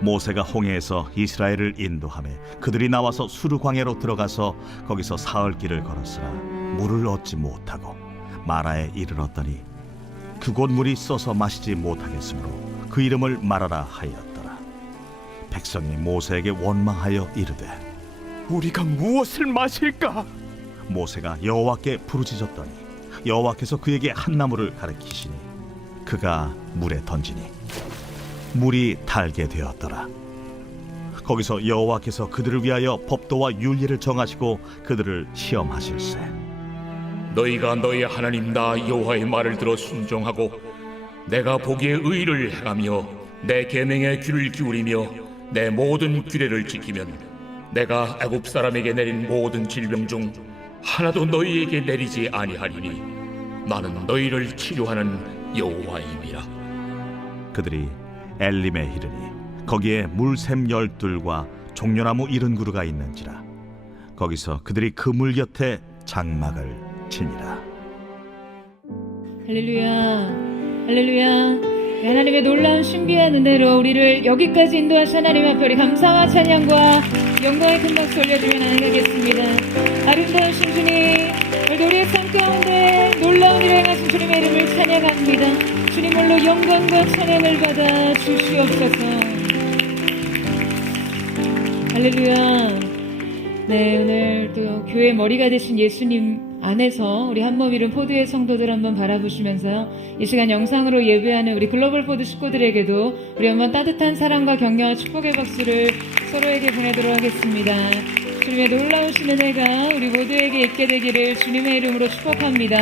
모세가 홍해에서 이스라엘을 인도하며 그들이 나와서 수르 광야로 들어가서 거기서 사흘 길을 걸었으나 물을 얻지 못하고 마라에 이르렀더니 그곳 물이 써서 마시지 못하겠으므로 그 이름을 마라라 하였더라. 백성이 모세에게 원망하여 이르되 우리가 무엇을 마실까? 모세가 여호와께 부르짖었더니 여호와께서 그에게 한 나무를 가리키시니 그가 물에 던지니 물이 달게 되었더라. 거기서 여호와께서 그들을 위하여 법도와 윤리를 정하시고 그들을 시험하실세. 너희가 너희 하나님 나 여호와의 말을 들어 순종하고 내가 보기에 의를 행하며 내 계명에 귀를 기울이며 내 모든 규례를 지키면 내가 애굽 사람에게 내린 모든 질병 중 하나도 너희에게 내리지 아니하리니 나는 너희를 치료하는 여호와임이라. 그들이 엘림에 이르니 거기에 물샘 12과 종려나무 70그루가 있는지라. 거기서 그들이 그 물 곁에 장막을 치니라. 할렐루야, 할렐루야. 하나님의 놀라운 신비한 은혜로 우리를 여기까지 인도하신 하나님 앞에 우리 감사와 찬양과 영광의 큰 박수 올려주며 나아가겠습니다. 아름다우신 주님, 오늘 우리의 삶 가운데 놀라운 일을 행하신 주님의 이름을 찬양합니다. 주님 홀로 영광과 찬양을 받아 주시옵소서. 할렐루야. 네, 오늘 또 교회 머리가 되신 예수님 안에서 우리 한몸 이룬 포드의 성도들 한번 바라보시면서요, 이 시간 영상으로 예배하는 우리 글로벌 포드 식구들에게도 우리 한번 따뜻한 사랑과 격려와 축복의 박수를 서로에게 보내도록 하겠습니다. 주님의 놀라우신 은혜가 우리 모두에게 있게 되기를 주님의 이름으로 축복합니다.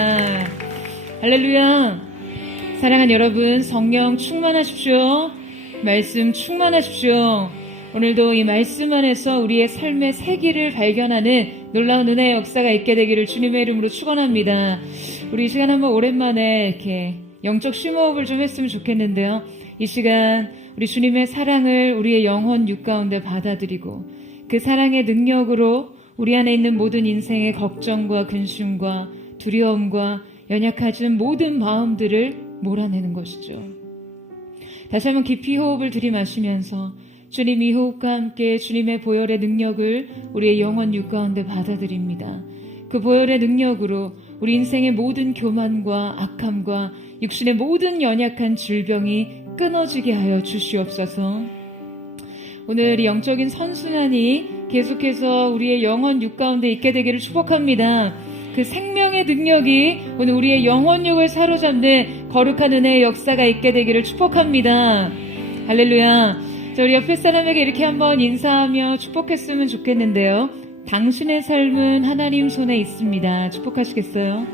할렐루야. 사랑하는 여러분, 성령 충만하십시오. 말씀 충만하십시오. 오늘도 이 말씀 안에서 우리의 삶의 세기를 발견하는 놀라운 은혜의 역사가 있게 되기를 주님의 이름으로 축원합니다. 우리 이 시간 한번 오랜만에 이렇게 영적 심호흡을 좀 했으면 좋겠는데요. 이 시간 우리 주님의 사랑을 우리의 영혼 육 가운데 받아들이고 그 사랑의 능력으로 우리 안에 있는 모든 인생의 걱정과 근심과 두려움과 연약해진 모든 마음들을 몰아내는 것이죠. 다시 한번 깊이 호흡을 들이마시면서 주님 이 호흡과 함께 주님의 보혈의 능력을 우리의 영혼 육 가운데 받아들입니다. 그 보혈의 능력으로 우리 인생의 모든 교만과 악함과 육신의 모든 연약한 질병이 끊어지게 하여 주시옵소서. 오늘 이 영적인 선순환이 계속해서 우리의 영혼 육 가운데 있게 되기를 축복합니다. 그 생명의 능력이 오늘 우리의 영혼육을 사로잡는 거룩한 은혜의 역사가 있게 되기를 축복합니다. 할렐루야. 자, 우리 옆에 사람에게 이렇게 한번 인사하며 축복했으면 좋겠는데요. 당신의 삶은 하나님 손에 있습니다. 축복하시겠어요?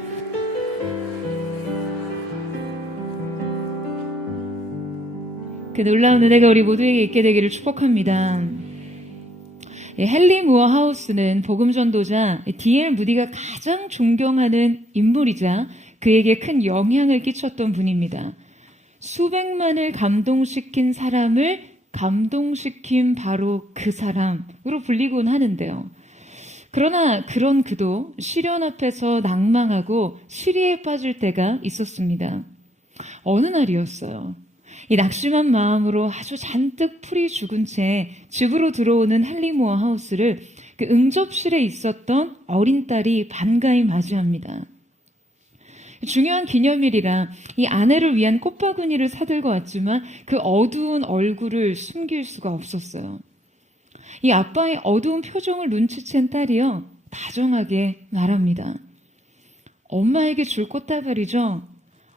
그 놀라운 은혜가 우리 모두에게 있게 되기를 축복합니다. 헨리 무어 하우스는 복음 전도자 D.L. 무디가 가장 존경하는 인물이자 그에게 큰 영향을 끼쳤던 분입니다. 수백만을 감동시킨 사람을 감동시킨 바로 그 사람으로 불리곤 하는데요. 그러나 그런 그도 시련 앞에서 낭망하고 시리에 빠질 때가 있었습니다. 어느 날이었어요. 이 낙심한 마음으로 아주 잔뜩 풀이 죽은 채 집으로 들어오는 헨리 무어 하우스를 그 응접실에 있었던 어린 딸이 반가이 맞이합니다. 중요한 기념일이라 이 아내를 위한 꽃바구니를 사들고 왔지만 그 어두운 얼굴을 숨길 수가 없었어요. 이 아빠의 어두운 표정을 눈치챈 딸이요, 다정하게 말합니다. 엄마에게 줄 꽃다발이죠?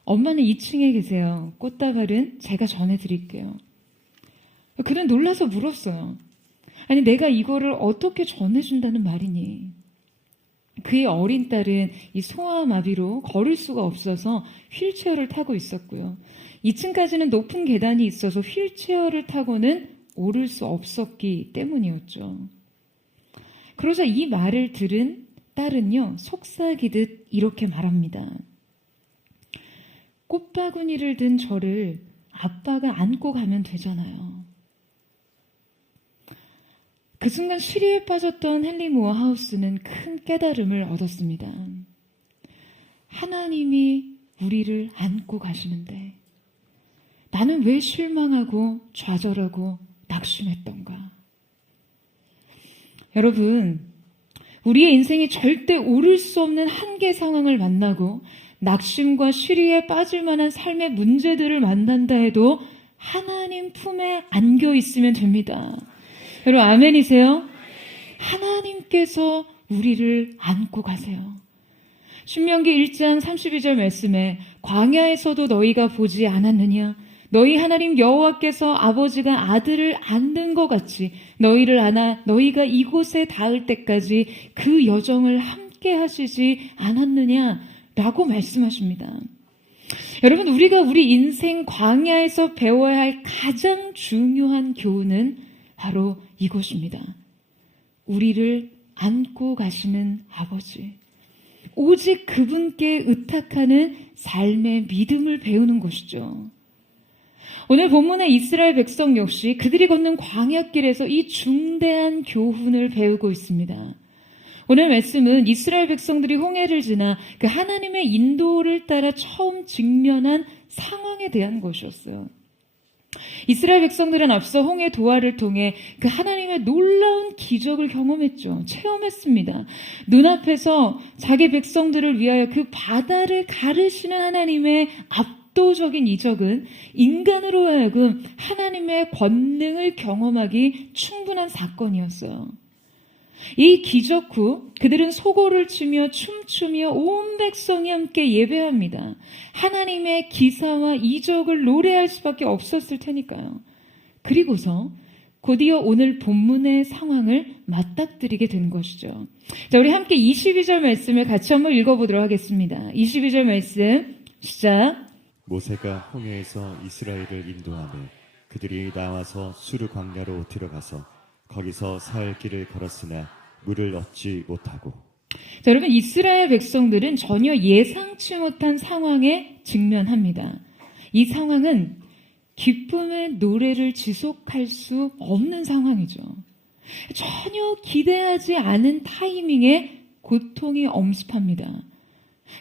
엄마는 2층에 계세요. 꽃다발은 제가 전해드릴게요. 그는 놀라서 물었어요. 아니, 내가 이거를 어떻게 전해준다는 말이니? 그의 어린 딸은 이 소아마비로 걸을 수가 없어서 휠체어를 타고 있었고요. 2층까지는 높은 계단이 있어서 휠체어를 타고는 오를 수 없었기 때문이었죠. 그러자 이 말을 들은 딸은요, 속삭이듯 이렇게 말합니다. 꽃바구니를 든 저를 아빠가 안고 가면 되잖아요. 그 순간 시리에 빠졌던 헨리 무어 하우스는 큰 깨달음을 얻었습니다. 하나님이 우리를 안고 가시는데 나는 왜 실망하고 좌절하고 낙심했던가? 여러분, 우리의 인생이 절대 오를 수 없는 한계 상황을 만나고 낙심과 시리에 빠질 만한 삶의 문제들을 만난다 해도 하나님 품에 안겨 있으면 됩니다. 여러분, 아멘이세요? 하나님께서 우리를 안고 가세요. 신명기 1장 32절 말씀에 광야에서도 너희가 보지 않았느냐? 너희 하나님 여호와께서 아버지가 아들을 안는 것 같이 너희를 안아 너희가 이곳에 닿을 때까지 그 여정을 함께 하시지 않았느냐? 라고 말씀하십니다. 여러분, 우리가 우리 인생 광야에서 배워야 할 가장 중요한 교훈은 바로 이것입니다. 우리를 안고 가시는 아버지. 오직 그분께 의탁하는 삶의 믿음을 배우는 것이죠. 오늘 본문의 이스라엘 백성 역시 그들이 걷는 광야길에서 이 중대한 교훈을 배우고 있습니다. 오늘 말씀은 이스라엘 백성들이 홍해를 지나 그 하나님의 인도를 따라 처음 직면한 상황에 대한 것이었어요. 이스라엘 백성들은 앞서 홍해 도하를 통해 그 하나님의 놀라운 기적을 경험했죠. 체험했습니다. 눈앞에서 자기 백성들을 위하여 그 바다를 가르시는 하나님의 압도적인 이적은 인간으로 하여금 하나님의 권능을 경험하기 충분한 사건이었어요. 이 기적 후 그들은 소고를 치며 춤추며 온 백성이 함께 예배합니다. 하나님의 기사와 이적을 노래할 수밖에 없었을 테니까요. 그리고서 곧이어 오늘 본문의 상황을 맞닥뜨리게 된 것이죠. 자, 우리 함께 22절 말씀을 같이 한번 읽어보도록 하겠습니다. 22절 말씀 시작. 모세가 홍해에서 이스라엘을 인도하며 그들이 나와서 수르 광야로 들어가서 거기서 사흘 길을 걸었으나 물을 얻지 못하고. 자, 여러분, 이스라엘 백성들은 전혀 예상치 못한 상황에 직면합니다. 이 상황은 기쁨의 노래를 지속할 수 없는 상황이죠. 전혀 기대하지 않은 타이밍에 고통이 엄습합니다.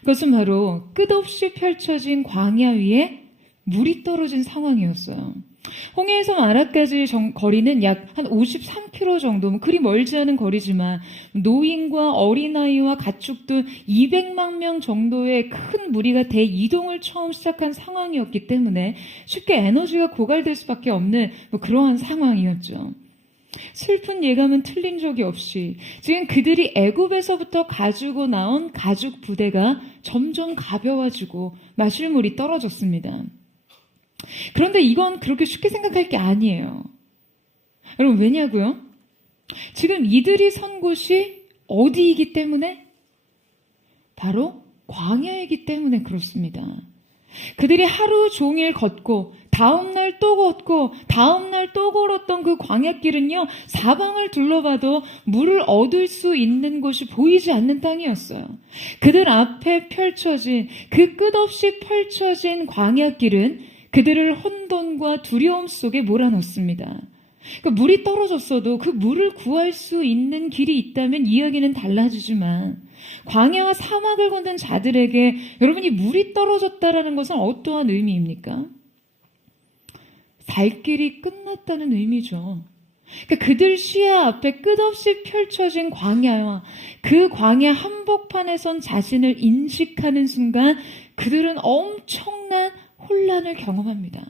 그것은 바로 끝없이 펼쳐진 광야 위에 물이 떨어진 상황이었어요. 홍해에서 마라까지 거리는 약 한 53km 정도, 그리 멀지 않은 거리지만 노인과 어린아이와 가축 등 200만 명 정도의 큰 무리가 대이동을 처음 시작한 상황이었기 때문에 쉽게 에너지가 고갈될 수밖에 없는 그러한 상황이었죠. 슬픈 예감은 틀린 적이 없이 지금 그들이 애굽에서부터 가지고 나온 가죽 부대가 점점 가벼워지고 마실 물이 떨어졌습니다. 그런데 이건 그렇게 쉽게 생각할 게 아니에요. 여러분, 왜냐고요? 지금 이들이 선 곳이 어디이기 때문에? 바로 광야이기 때문에 그렇습니다. 그들이 하루 종일 걷고 다음날 또 걷고 다음날 또 걸었던 그 광야길은요, 사방을 둘러봐도 물을 얻을 수 있는 곳이 보이지 않는 땅이었어요. 그들 앞에 펼쳐진 그 끝없이 펼쳐진 광야길은 그들을 혼돈과 두려움 속에 몰아넣습니다. 그러니까 물이 떨어졌어도 그 물을 구할 수 있는 길이 있다면 이야기는 달라지지만 광야와 사막을 걷는 자들에게 여러분이 물이 떨어졌다라는 것은 어떠한 의미입니까? 살 길이 끝났다는 의미죠. 그러니까 그들 시야 앞에 끝없이 펼쳐진 광야와 그 광야 한복판에 선 자신을 인식하는 순간 그들은 엄청난 혼란을 경험합니다.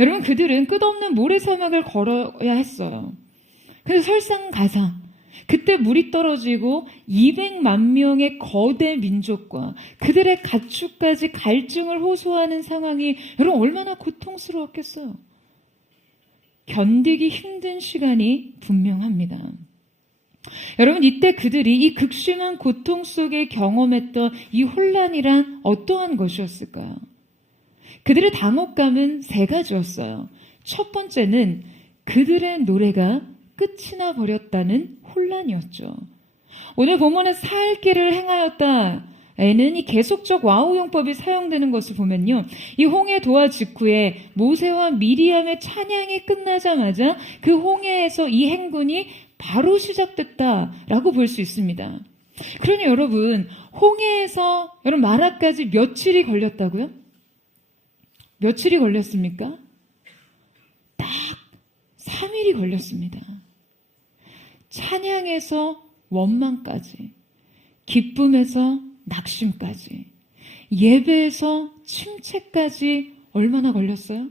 여러분, 그들은 끝없는 모래사막을 걸어야 했어요. 그래서 설상가상 그때 물이 떨어지고 200만 명의 거대 민족과 그들의 가축까지 갈증을 호소하는 상황이 여러분 얼마나 고통스러웠겠어요. 견디기 힘든 시간이 분명합니다. 여러분, 이때 그들이 이 극심한 고통 속에 경험했던 이 혼란이란 어떠한 것이었을까요? 그들의 당혹감은 세 가지였어요. 첫 번째는 그들의 노래가 끝이 나 버렸다는 혼란이었죠. 오늘 본문에 사흘 길을 행하였다에는 이 계속적 와우용법이 사용되는 것을 보면요, 이 홍해 도하 직후에 모세와 미리암의 찬양이 끝나자마자 그 홍해에서 이 행군이 바로 시작됐다라고 볼 수 있습니다. 그러니 여러분, 홍해에서 여러분 마라까지 며칠이 걸렸다고요? 며칠이 걸렸습니까? 딱 3일이 걸렸습니다. 찬양에서 원망까지, 기쁨에서 낙심까지, 예배에서 침체까지 얼마나 걸렸어요?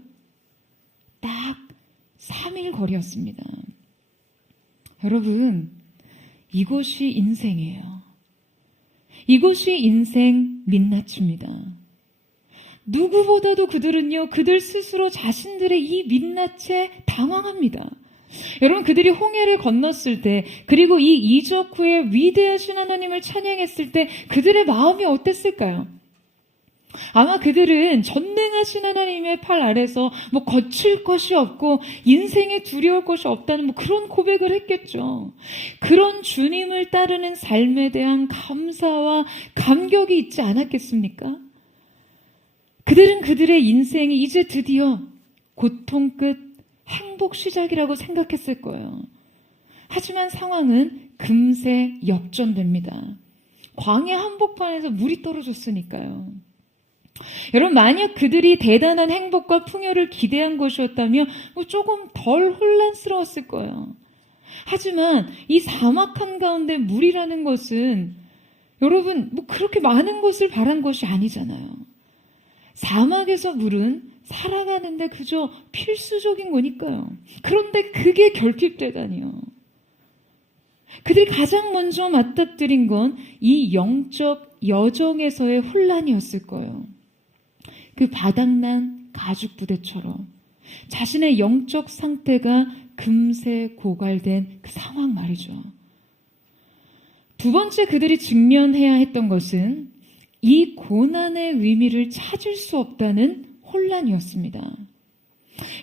딱 3일 거리였습니다. 여러분, 이것이 인생이에요. 이것이 인생 민낯입니다. 누구보다도 그들은요, 그들 스스로 자신들의 이 민낯에 당황합니다. 여러분, 그들이 홍해를 건넜을 때, 그리고 이 이적 후에 위대하신 하나님을 찬양했을 때 그들의 마음이 어땠을까요? 아마 그들은 전능하신 하나님의 팔 아래서 뭐 거칠 것이 없고 인생에 두려울 것이 없다는 뭐 그런 고백을 했겠죠. 그런 주님을 따르는 삶에 대한 감사와 감격이 있지 않았겠습니까? 그들은 그들의 인생이 이제 드디어 고통 끝 행복 시작이라고 생각했을 거예요. 하지만 상황은 금세 역전됩니다. 광야 한복판에서 물이 떨어졌으니까요. 여러분, 만약 그들이 대단한 행복과 풍요를 기대한 것이었다면 조금 덜 혼란스러웠을 거예요. 하지만 이 사막 한가운데 물이라는 것은 여러분 그렇게 많은 것을 바란 것이 아니잖아요. 사막에서 물은 살아가는데 그저 필수적인 거니까요. 그런데 그게 결핍되다니요. 그들이 가장 먼저 맞닥뜨린 건 이 영적 여정에서의 혼란이었을 거예요. 그 바닥난 가죽 부대처럼 자신의 영적 상태가 금세 고갈된 그 상황 말이죠. 두 번째 그들이 직면해야 했던 것은 이 고난의 의미를 찾을 수 없다는 혼란이었습니다.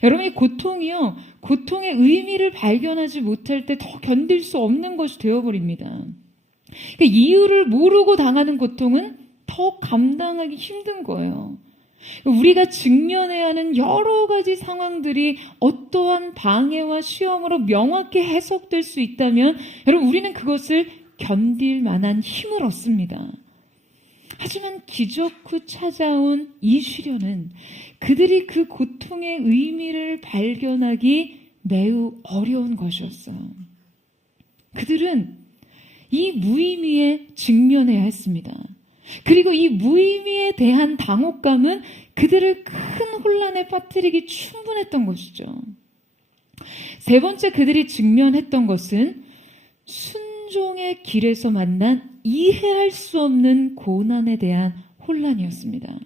여러분, 이 고통이요, 고통의 의미를 발견하지 못할 때 더 견딜 수 없는 것이 되어버립니다. 그러니까 이유를 모르고 당하는 고통은 더 감당하기 힘든 거예요. 우리가 직면해야 하는 여러 가지 상황들이 어떠한 방해와 시험으로 명확히 해석될 수 있다면 여러분, 우리는 그것을 견딜 만한 힘을 얻습니다. 하지만 기적 후 찾아온 이 시련은 그들이 그 고통의 의미를 발견하기 매우 어려운 것이었어요. 그들은 이 무의미에 직면해야 했습니다. 그리고 이 무의미에 대한 당혹감은 그들을 큰 혼란에 빠뜨리기 충분했던 것이죠. 세 번째 그들이 직면했던 것은 순종의 길에서 만난 이해할 수 없는 고난에 대한 혼란이었습니다.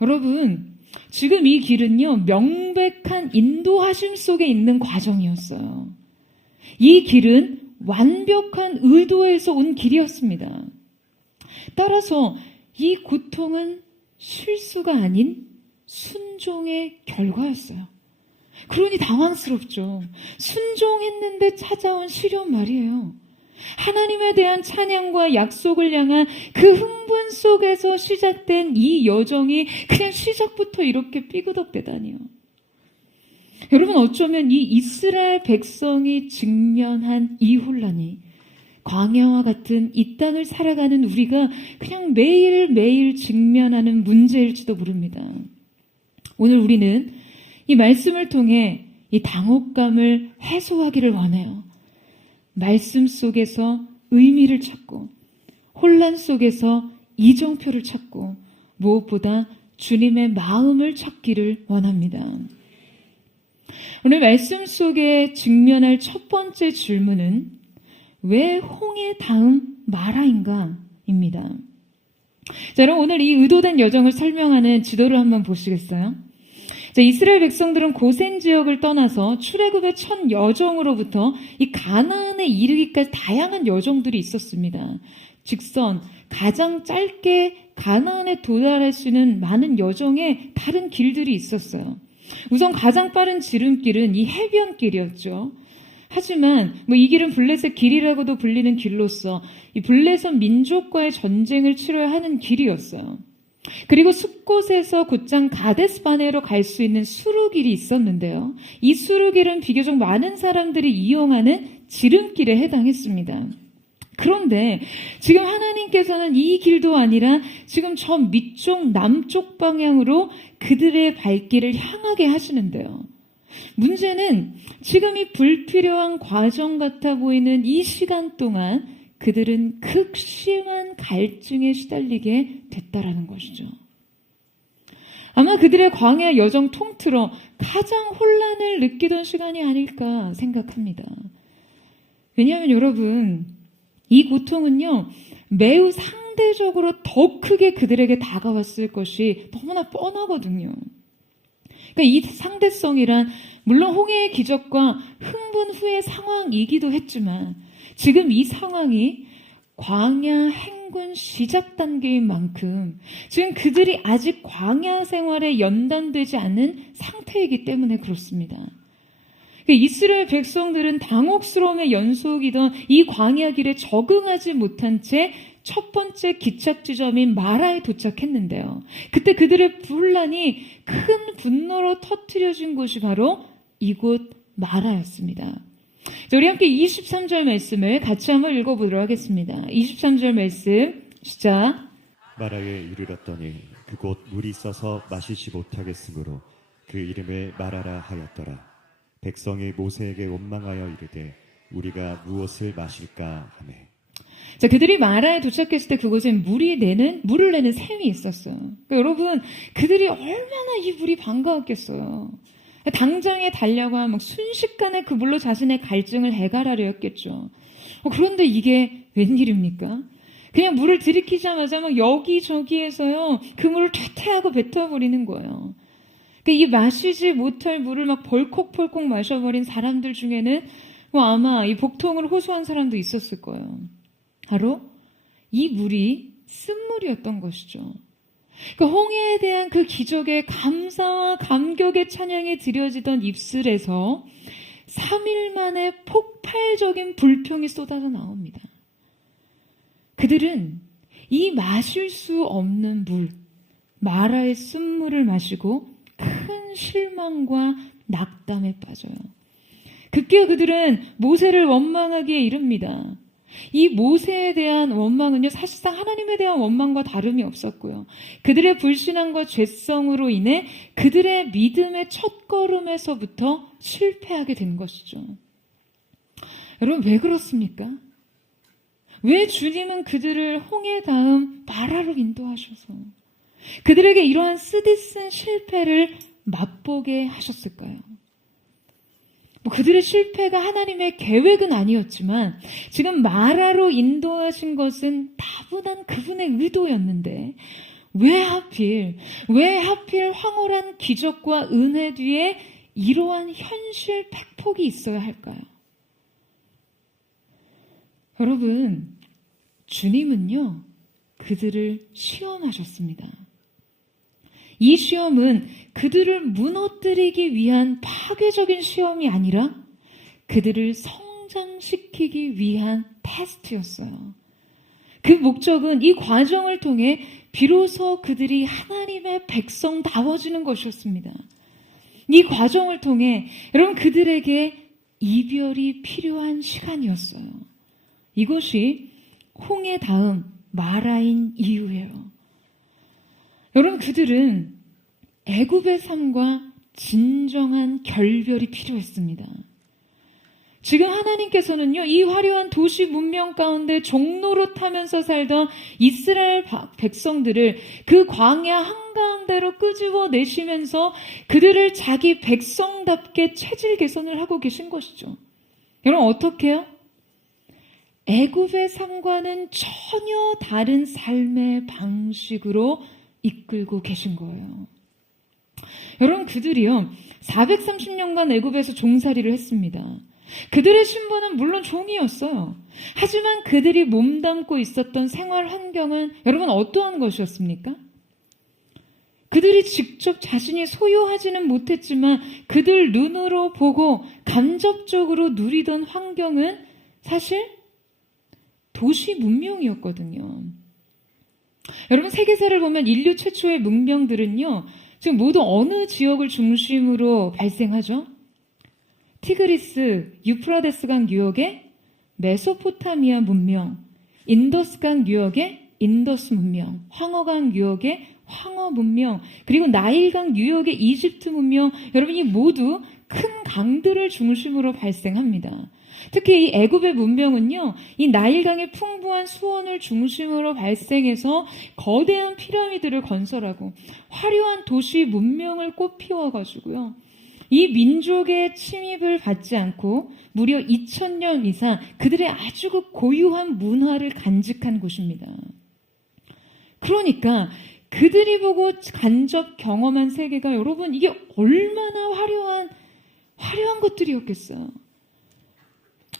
여러분, 지금 이 길은요, 명백한 인도하심 속에 있는 과정이었어요. 이 길은 완벽한 의도에서 온 길이었습니다. 따라서 이 고통은 실수가 아닌 순종의 결과였어요. 그러니 당황스럽죠. 순종했는데 찾아온 시련 말이에요. 하나님에 대한 찬양과 약속을 향한 그 흥분 속에서 시작된 이 여정이 그냥 시작부터 이렇게 삐그덕대다니요. 여러분, 어쩌면 이 이스라엘 백성이 직면한 이 혼란이 광야와 같은 이 땅을 살아가는 우리가 그냥 매일매일 직면하는 문제일지도 모릅니다. 오늘 우리는 이 말씀을 통해 이 당혹감을 해소하기를 원해요. 말씀 속에서 의미를 찾고 혼란 속에서 이정표를 찾고 무엇보다 주님의 마음을 찾기를 원합니다. 오늘 말씀 속에 직면할 첫 번째 질문은 왜 홍해 다음 마라인가? 입니다. 자, 여러분, 오늘 이 의도된 여정을 설명하는 지도를 한번 보시겠어요? 자, 이스라엘 백성들은 고센 지역을 떠나서 출애굽의 첫 여정으로부터 이 가나안에 이르기까지 다양한 여정들이 있었습니다. 직선, 가장 짧게 가나안에 도달할 수 있는 많은 여정에 다른 길들이 있었어요. 우선 가장 빠른 지름길은 이 해변길이었죠. 하지만 이 길은 블레셋 길이라고도 불리는 길로서 이 블레셋 민족과의 전쟁을 치러야 하는 길이었어요. 그리고 숲곳에서 곧장 가데스 바네로 갈 수 있는 수루길이 있었는데요. 이 수루길은 비교적 많은 사람들이 이용하는 지름길에 해당했습니다. 그런데 지금 하나님께서는 이 길도 아니라 지금 저 밑쪽 남쪽 방향으로 그들의 발길을 향하게 하시는데요. 문제는 지금 이 불필요한 과정 같아 보이는 이 시간 동안 그들은 극심한 갈증에 시달리게 됐다라는 것이죠. 아마 그들의 광야 여정 통틀어 가장 혼란을 느끼던 시간이 아닐까 생각합니다. 왜냐하면 여러분, 이 고통은요, 매우 상대적으로 더 크게 그들에게 다가왔을 것이 너무나 뻔하거든요. 그러니까 이 상대성이란 물론 홍해의 기적과 흥분 후의 상황이기도 했지만 지금 이 상황이 광야 행군 시작 단계인 만큼 지금 그들이 아직 광야 생활에 연단되지 않은 상태이기 때문에 그렇습니다. 이스라엘 백성들은 당혹스러움의 연속이던 이 광야 길에 적응하지 못한 채 첫 번째 기착 지점인 마라에 도착했는데요. 그때 그들의 분란이 큰 분노로 터뜨려진 곳이 바로 이곳 마라였습니다. 자, 우리 함께 23절 말씀을 같이 한번 읽어보도록 하겠습니다. 23절 말씀 시작. 마라에 이르렀더니 그곳 물이 써서 마시지 못하겠으므로 그 이름을 마라라 하였더라. 백성이 모세에게 원망하여 이르되 우리가 무엇을 마실까 하매. 자, 그들이 마라에 도착했을 때 그곳엔 물을 내는 샘이 있었어요. 그러니까 여러분, 그들이 얼마나 이 물이 반가웠겠어요. 당장에 달려가 막 순식간에 그 물로 자신의 갈증을 해결하려 했겠죠. 그런데 이게 웬일입니까? 그냥 물을 들이키자마자 막 여기저기에서요, 그 물을 퇴퇴하고 뱉어버리는 거예요. 그러니까 이 마시지 못할 물을 막 벌컥벌컥 마셔버린 사람들 중에는 아마 이 복통을 호소한 사람도 있었을 거예요. 바로 이 물이 쓴물이었던 것이죠. 그 홍해에 대한 그 기적의 감사와 감격의 찬양이 드려지던 입술에서 3일 만에 폭발적인 불평이 쏟아져 나옵니다. 그들은 이 마실 수 없는 물, 마라의 쓴물을 마시고 큰 실망과 낙담에 빠져요. 급기야 그들은 모세를 원망하기에 이릅니다. 이 모세에 대한 원망은요, 사실상 하나님에 대한 원망과 다름이 없었고요. 그들의 불신앙과 죄성으로 인해 그들의 믿음의 첫걸음에서부터 실패하게 된 것이죠. 여러분, 왜 그렇습니까? 왜 주님은 그들을 홍해 다음 마라로 인도하셔서 그들에게 이러한 쓰디쓴 실패를 맛보게 하셨을까요? 그들의 실패가 하나님의 계획은 아니었지만 지금 마라로 인도하신 것은 다분한 그분의 의도였는데 왜 하필 황홀한 기적과 은혜 뒤에 이러한 현실 팩폭이 있어야 할까요? 여러분, 주님은요, 그들을 시험하셨습니다. 이 시험은 그들을 무너뜨리기 위한 파괴적인 시험이 아니라 그들을 성장시키기 위한 테스트였어요. 그 목적은 이 과정을 통해 비로소 그들이 하나님의 백성다워지는 것이었습니다. 이 과정을 통해 여러분, 그들에게 이별이 필요한 시간이었어요. 이것이 홍해 다음 마라인 이유예요. 여러분, 그들은 애굽의 삶과 진정한 결별이 필요했습니다. 지금 하나님께서는요, 이 화려한 도시 문명 가운데 종로로 타면서 살던 이스라엘 백성들을 그 광야 한가운데로 끄집어내시면서 그들을 자기 백성답게 체질 개선을 하고 계신 것이죠. 여러분, 어떻게 해요? 애굽의 삶과는 전혀 다른 삶의 방식으로 이끌고 계신 거예요. 여러분, 그들이요 430년간 애굽에서 종살이를 했습니다. 그들의 신분은 물론 종이었어요. 하지만 그들이 몸담고 있었던 생활 환경은 여러분 어떠한 것이었습니까? 그들이 직접 자신이 소유하지는 못했지만 그들 눈으로 보고 간접적으로 누리던 환경은 사실 도시 문명이었거든요. 여러분, 세계사를 보면 인류 최초의 문명들은요, 지금 모두 어느 지역을 중심으로 발생하죠? 티그리스, 유프라데스강 유역의 메소포타미아 문명, 인더스강 유역의 인더스 문명, 황허강 유역의 황허 문명, 그리고 나일강 유역의 이집트 문명, 여러분이 모두 큰 강들을 중심으로 발생합니다. 특히 이 애굽의 문명은요, 이 나일강의 풍부한 수원을 중심으로 발생해서 거대한 피라미드를 건설하고 화려한 도시 문명을 꽃피워가지고요, 이 민족의 침입을 받지 않고 무려 2000년 이상 그들의 아주 그 고유한 문화를 간직한 곳입니다. 그러니까 그들이 보고 간접 경험한 세계가, 여러분, 이게 얼마나 화려한 것들이었겠어요.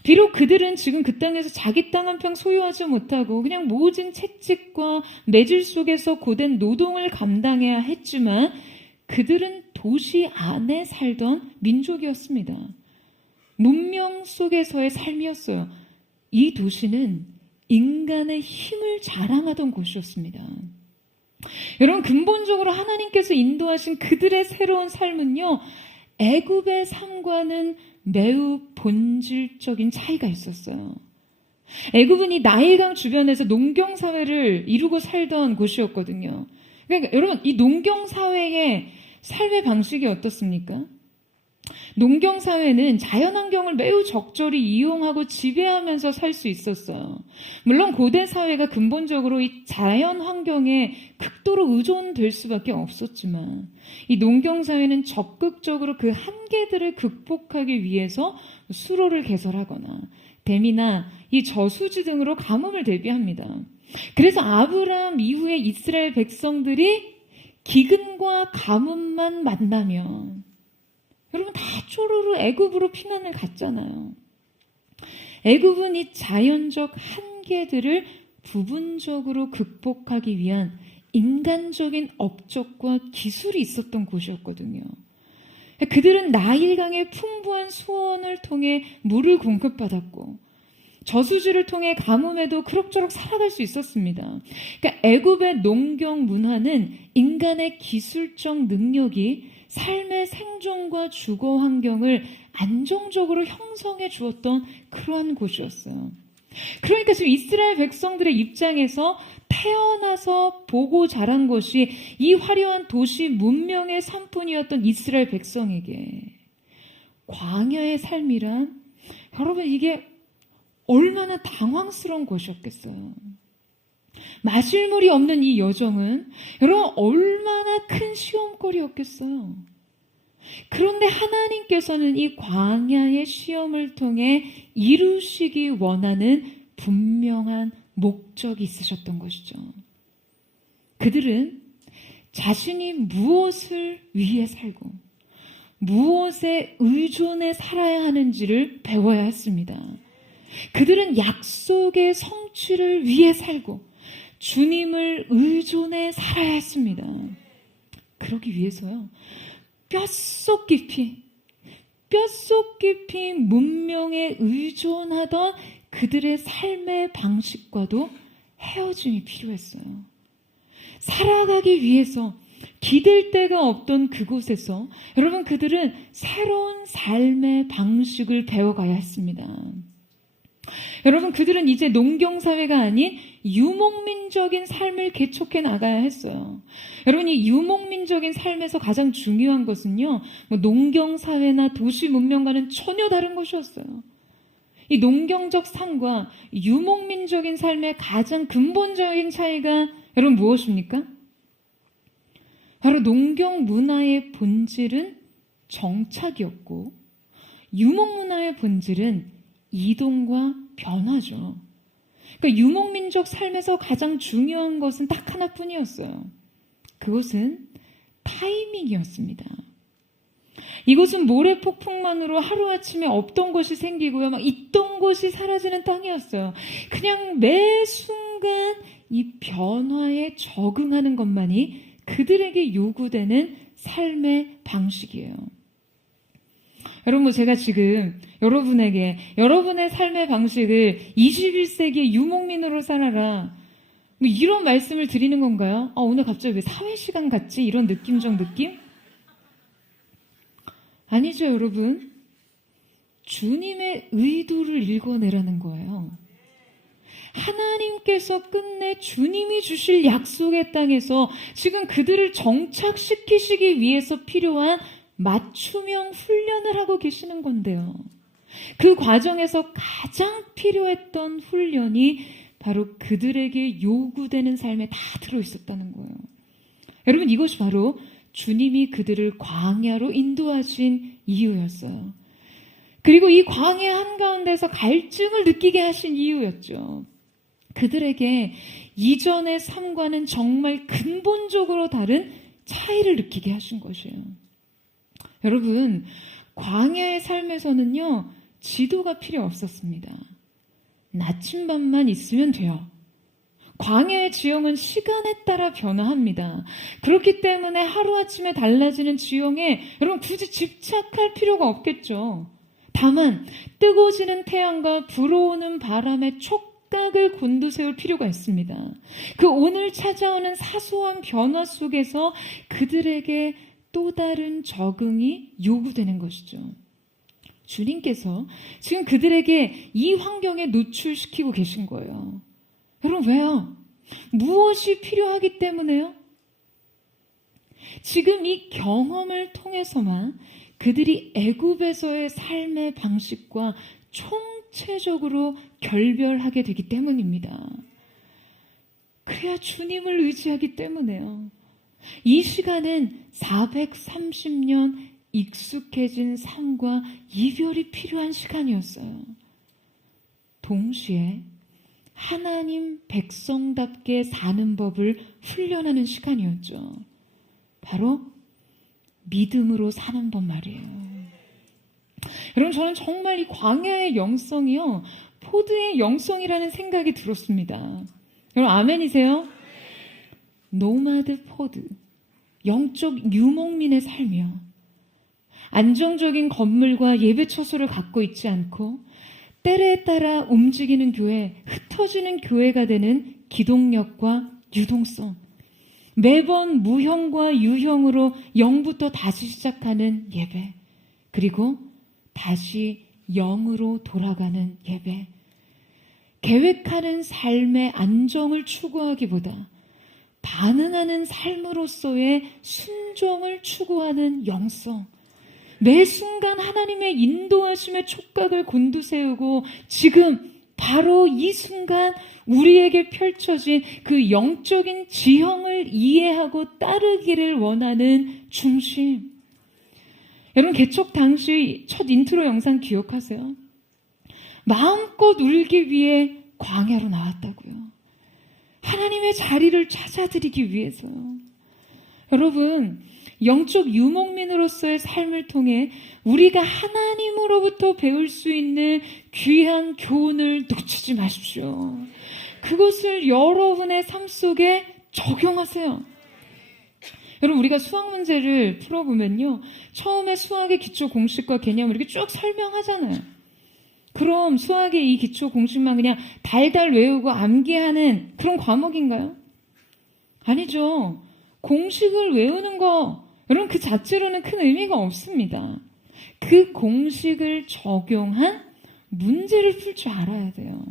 비록 그들은 지금 그 땅에서 자기 땅 한 평 소유하지 못하고 그냥 모진 채찍과 매질 속에서 고된 노동을 감당해야 했지만 그들은 도시 안에 살던 민족이었습니다. 문명 속에서의 삶이었어요. 이 도시는 인간의 힘을 자랑하던 곳이었습니다. 여러분, 근본적으로 하나님께서 인도하신 그들의 새로운 삶은요, 애굽의 삶과는 매우 본질적인 차이가 있었어요. 애굽은 이 나일강 주변에서 농경사회를 이루고 살던 곳이었거든요. 그러니까 여러분, 이 농경사회의 삶의 방식이 어떻습니까? 농경사회는 자연환경을 매우 적절히 이용하고 지배하면서 살 수 있었어요. 물론 고대 사회가 근본적으로 이 자연환경에 극도로 의존될 수밖에 없었지만 이 농경사회는 적극적으로 그 한계들을 극복하기 위해서 수로를 개설하거나 댐이나 이 저수지 등으로 가뭄을 대비합니다. 그래서 아브라함 이후에 이스라엘 백성들이 기근과 가뭄만 만나면, 여러분, 다 쪼르르 애굽으로 피난을 갔잖아요. 애굽은 이 자연적 한계들을 부분적으로 극복하기 위한 인간적인 업적과 기술이 있었던 곳이었거든요. 그들은 나일강의 풍부한 수원을 통해 물을 공급받았고 저수지를 통해 가뭄에도 그럭저럭 살아갈 수 있었습니다. 그러니까 애굽의 농경 문화는 인간의 기술적 능력이 삶의 생존과 주거 환경을 안정적으로 형성해 주었던 그러한 곳이었어요. 그러니까 지금 이스라엘 백성들의 입장에서 태어나서 보고 자란 것이 이 화려한 도시 문명의 산뿐이었던 이스라엘 백성에게 광야의 삶이란, 여러분, 이게 얼마나 당황스러운 것이었겠어요. 마실 물이 없는 이 여정은 여러분 얼마나 큰 시험거리였겠어요. 그런데 하나님께서는 이 광야의 시험을 통해 이루시기 원하는 분명한 목적이 있으셨던 것이죠. 그들은 자신이 무엇을 위해 살고 무엇에 의존해 살아야 하는지를 배워야 했습니다. 그들은 약속의 성취를 위해 살고 주님을 의존해 살아야 했습니다. 그러기 위해서요, 뼛속 깊이 문명에 의존하던 그들의 삶의 방식과도 헤어짐이 필요했어요. 살아가기 위해서 기댈 데가 없던 그곳에서 여러분, 그들은 새로운 삶의 방식을 배워가야 했습니다. 여러분, 그들은 이제 농경사회가 아닌 유목민적인 삶을 개척해 나가야 했어요. 여러분, 이 유목민적인 삶에서 가장 중요한 것은요, 농경사회나 도시 문명과는 전혀 다른 것이었어요. 이 농경적 삶과 유목민적인 삶의 가장 근본적인 차이가 여러분 무엇입니까? 바로 농경 문화의 본질은 정착이었고 유목 문화의 본질은 이동과 변화죠. 그러니까 유목민족 삶에서 가장 중요한 것은 딱 하나뿐이었어요. 그것은 타이밍이었습니다. 이곳은 모래 폭풍만으로 하루아침에 없던 것이 생기고요, 막 있던 것이 사라지는 땅이었어요. 그냥 매 순간 이 변화에 적응하는 것만이 그들에게 요구되는 삶의 방식이에요. 여러분, 제가 지금 여러분에게 여러분의 삶의 방식을 21세기의 유목민으로 살아라, 이런 말씀을 드리는 건가요? 오늘 갑자기 왜 사회시간 같지? 이런 느낌적 느낌? 아니죠, 여러분. 주님의 의도를 읽어내라는 거예요. 하나님께서 끝내 주님이 주실 약속의 땅에서 지금 그들을 정착시키시기 위해서 필요한 맞춤형 훈련을 하고 계시는 건데요. 그 과정에서 가장 필요했던 훈련이 바로 그들에게 요구되는 삶에 다 들어있었다는 거예요. 여러분, 이것이 바로 주님이 그들을 광야로 인도하신 이유였어요. 그리고 이 광야 한가운데서 갈증을 느끼게 하신 이유였죠. 그들에게 이전의 삶과는 정말 근본적으로 다른 차이를 느끼게 하신 것이에요. 여러분, 광야의 삶에서는요, 지도가 필요 없었습니다. 나침반만 있으면 돼요. 광야의 지형은 시간에 따라 변화합니다. 그렇기 때문에 하루아침에 달라지는 지형에 여러분 굳이 집착할 필요가 없겠죠. 다만 뜨거워지는 태양과 불어오는 바람의 촉각을 곤두세울 필요가 있습니다. 그 오늘 찾아오는 사소한 변화 속에서 그들에게 또 다른 적응이 요구되는 것이죠. 주님께서 지금 그들에게 이 환경에 노출시키고 계신 거예요. 여러분, 왜요? 무엇이 필요하기 때문에요? 지금 이 경험을 통해서만 그들이 애굽에서의 삶의 방식과 총체적으로 결별하게 되기 때문입니다. 그래야 주님을 의지하기 때문에요. 이 시간은 430년 익숙해진 삶과 이별이 필요한 시간이었어요. 동시에 하나님 백성답게 사는 법을 훈련하는 시간이었죠. 바로 믿음으로 사는 법 말이에요. 여러분, 저는 정말 이 광야의 영성이요, 포드의 영성이라는 생각이 들었습니다. 여러분, 아멘이세요? 노마드 포드, 영적 유목민의 삶이요. 안정적인 건물과 예배 처소를 갖고 있지 않고 때에 따라 움직이는 교회, 흩어지는 교회가 되는 기동력과 유동성, 매번 무형과 유형으로 0부터 다시 시작하는 예배, 그리고 다시 0으로 돌아가는 예배, 계획하는 삶의 안정을 추구하기보다 반응하는 삶으로서의 순종을 추구하는 영성, 매 순간 하나님의 인도하심의 촉각을 곤두세우고 지금 바로 이 순간 우리에게 펼쳐진 그 영적인 지형을 이해하고 따르기를 원하는 중심. 여러분, 개척 당시 첫 인트로 영상 기억하세요? 마음껏 울기 위해 광야로 나왔다고요. 하나님의 자리를 찾아드리기 위해서요. 여러분, 영적 유목민으로서의 삶을 통해 우리가 하나님으로부터 배울 수 있는 귀한 교훈을 놓치지 마십시오. 그것을 여러분의 삶 속에 적용하세요. 여러분, 우리가 수학 문제를 풀어보면요, 처음에 수학의 기초 공식과 개념을 이렇게 쭉 설명하잖아요. 그럼 수학의 이 기초 공식만 그냥 달달 외우고 암기하는 그런 과목인가요? 아니죠. 공식을 외우는 거, 여러분, 그 자체로는 큰 의미가 없습니다. 그 공식을 적용한 문제를 풀 줄 알아야 돼요.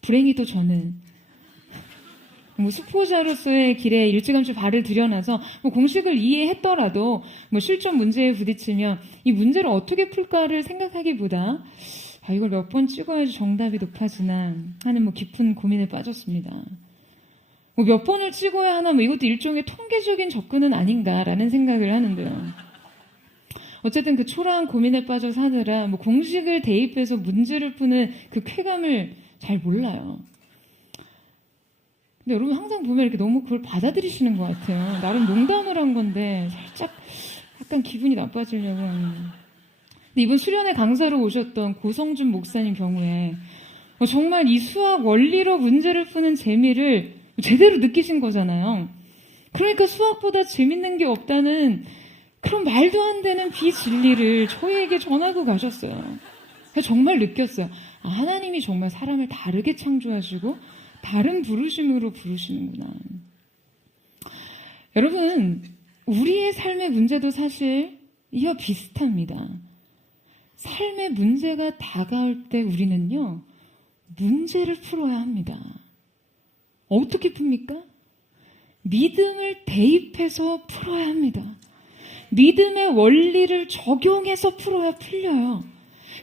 불행히도 저는 수포자로서의 길에 일찌감치 발을 들여놔서 공식을 이해했더라도 실전 문제에 부딪히면 이 문제를 어떻게 풀까를 생각하기보다 이걸 몇 번 찍어야지 정답이 높아지나 하는 깊은 고민에 빠졌습니다. 몇 번을 찍어야 하나, 이것도 일종의 통계적인 접근은 아닌가라는 생각을 하는데요. 어쨌든 그 초라한 고민에 빠져 사느라 공식을 대입해서 문제를 푸는 그 쾌감을 잘 몰라요. 근데 여러분, 항상 보면 이렇게 너무 그걸 받아들이시는 것 같아요. 나름 농담을 한 건데 살짝 약간 기분이 나빠지려고 하는. 근데 이번 수련회 강사로 오셨던 고성준 목사님 경우에 정말 이 수학 원리로 문제를 푸는 재미를 제대로 느끼신 거잖아요. 그러니까 수학보다 재밌는 게 없다는 그런 말도 안 되는 비진리를 저희에게 전하고 가셨어요. 정말 느꼈어요. 하나님이 정말 사람을 다르게 창조하시고 다른 부르심으로 부르시는구나. 여러분, 우리의 삶의 문제도 사실 이와 비슷합니다. 삶의 문제가 다가올 때 우리는요, 문제를 풀어야 합니다. 어떻게 풉니까? 믿음을 대입해서 풀어야 합니다. 믿음의 원리를 적용해서 풀어야 풀려요.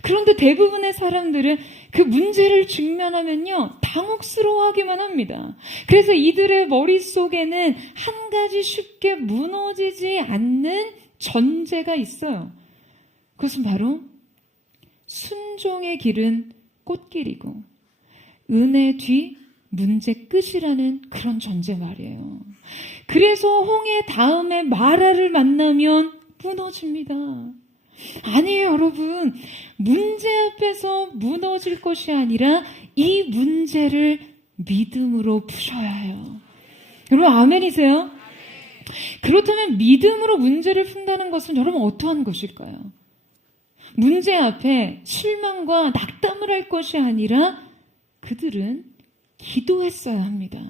그런데 대부분의 사람들은 그 문제를 직면하면요, 당혹스러워하기만 합니다. 그래서 이들의 머릿속에는 한 가지 쉽게 무너지지 않는 전제가 있어요. 그것은 바로 순종의 길은 꽃길이고 은혜 뒤 문제 끝이라는 그런 전제 말이에요. 그래서 홍해 다음에 마라를 만나면 무너집니다. 아니에요, 여러분. 문제 앞에서 무너질 것이 아니라 이 문제를 믿음으로 푸셔야 해요. 여러분, 아멘이세요? 그렇다면 믿음으로 문제를 푼다는 것은 여러분 어떠한 것일까요? 문제 앞에 실망과 낙담을 할 것이 아니라 그들은 기도했어야 합니다.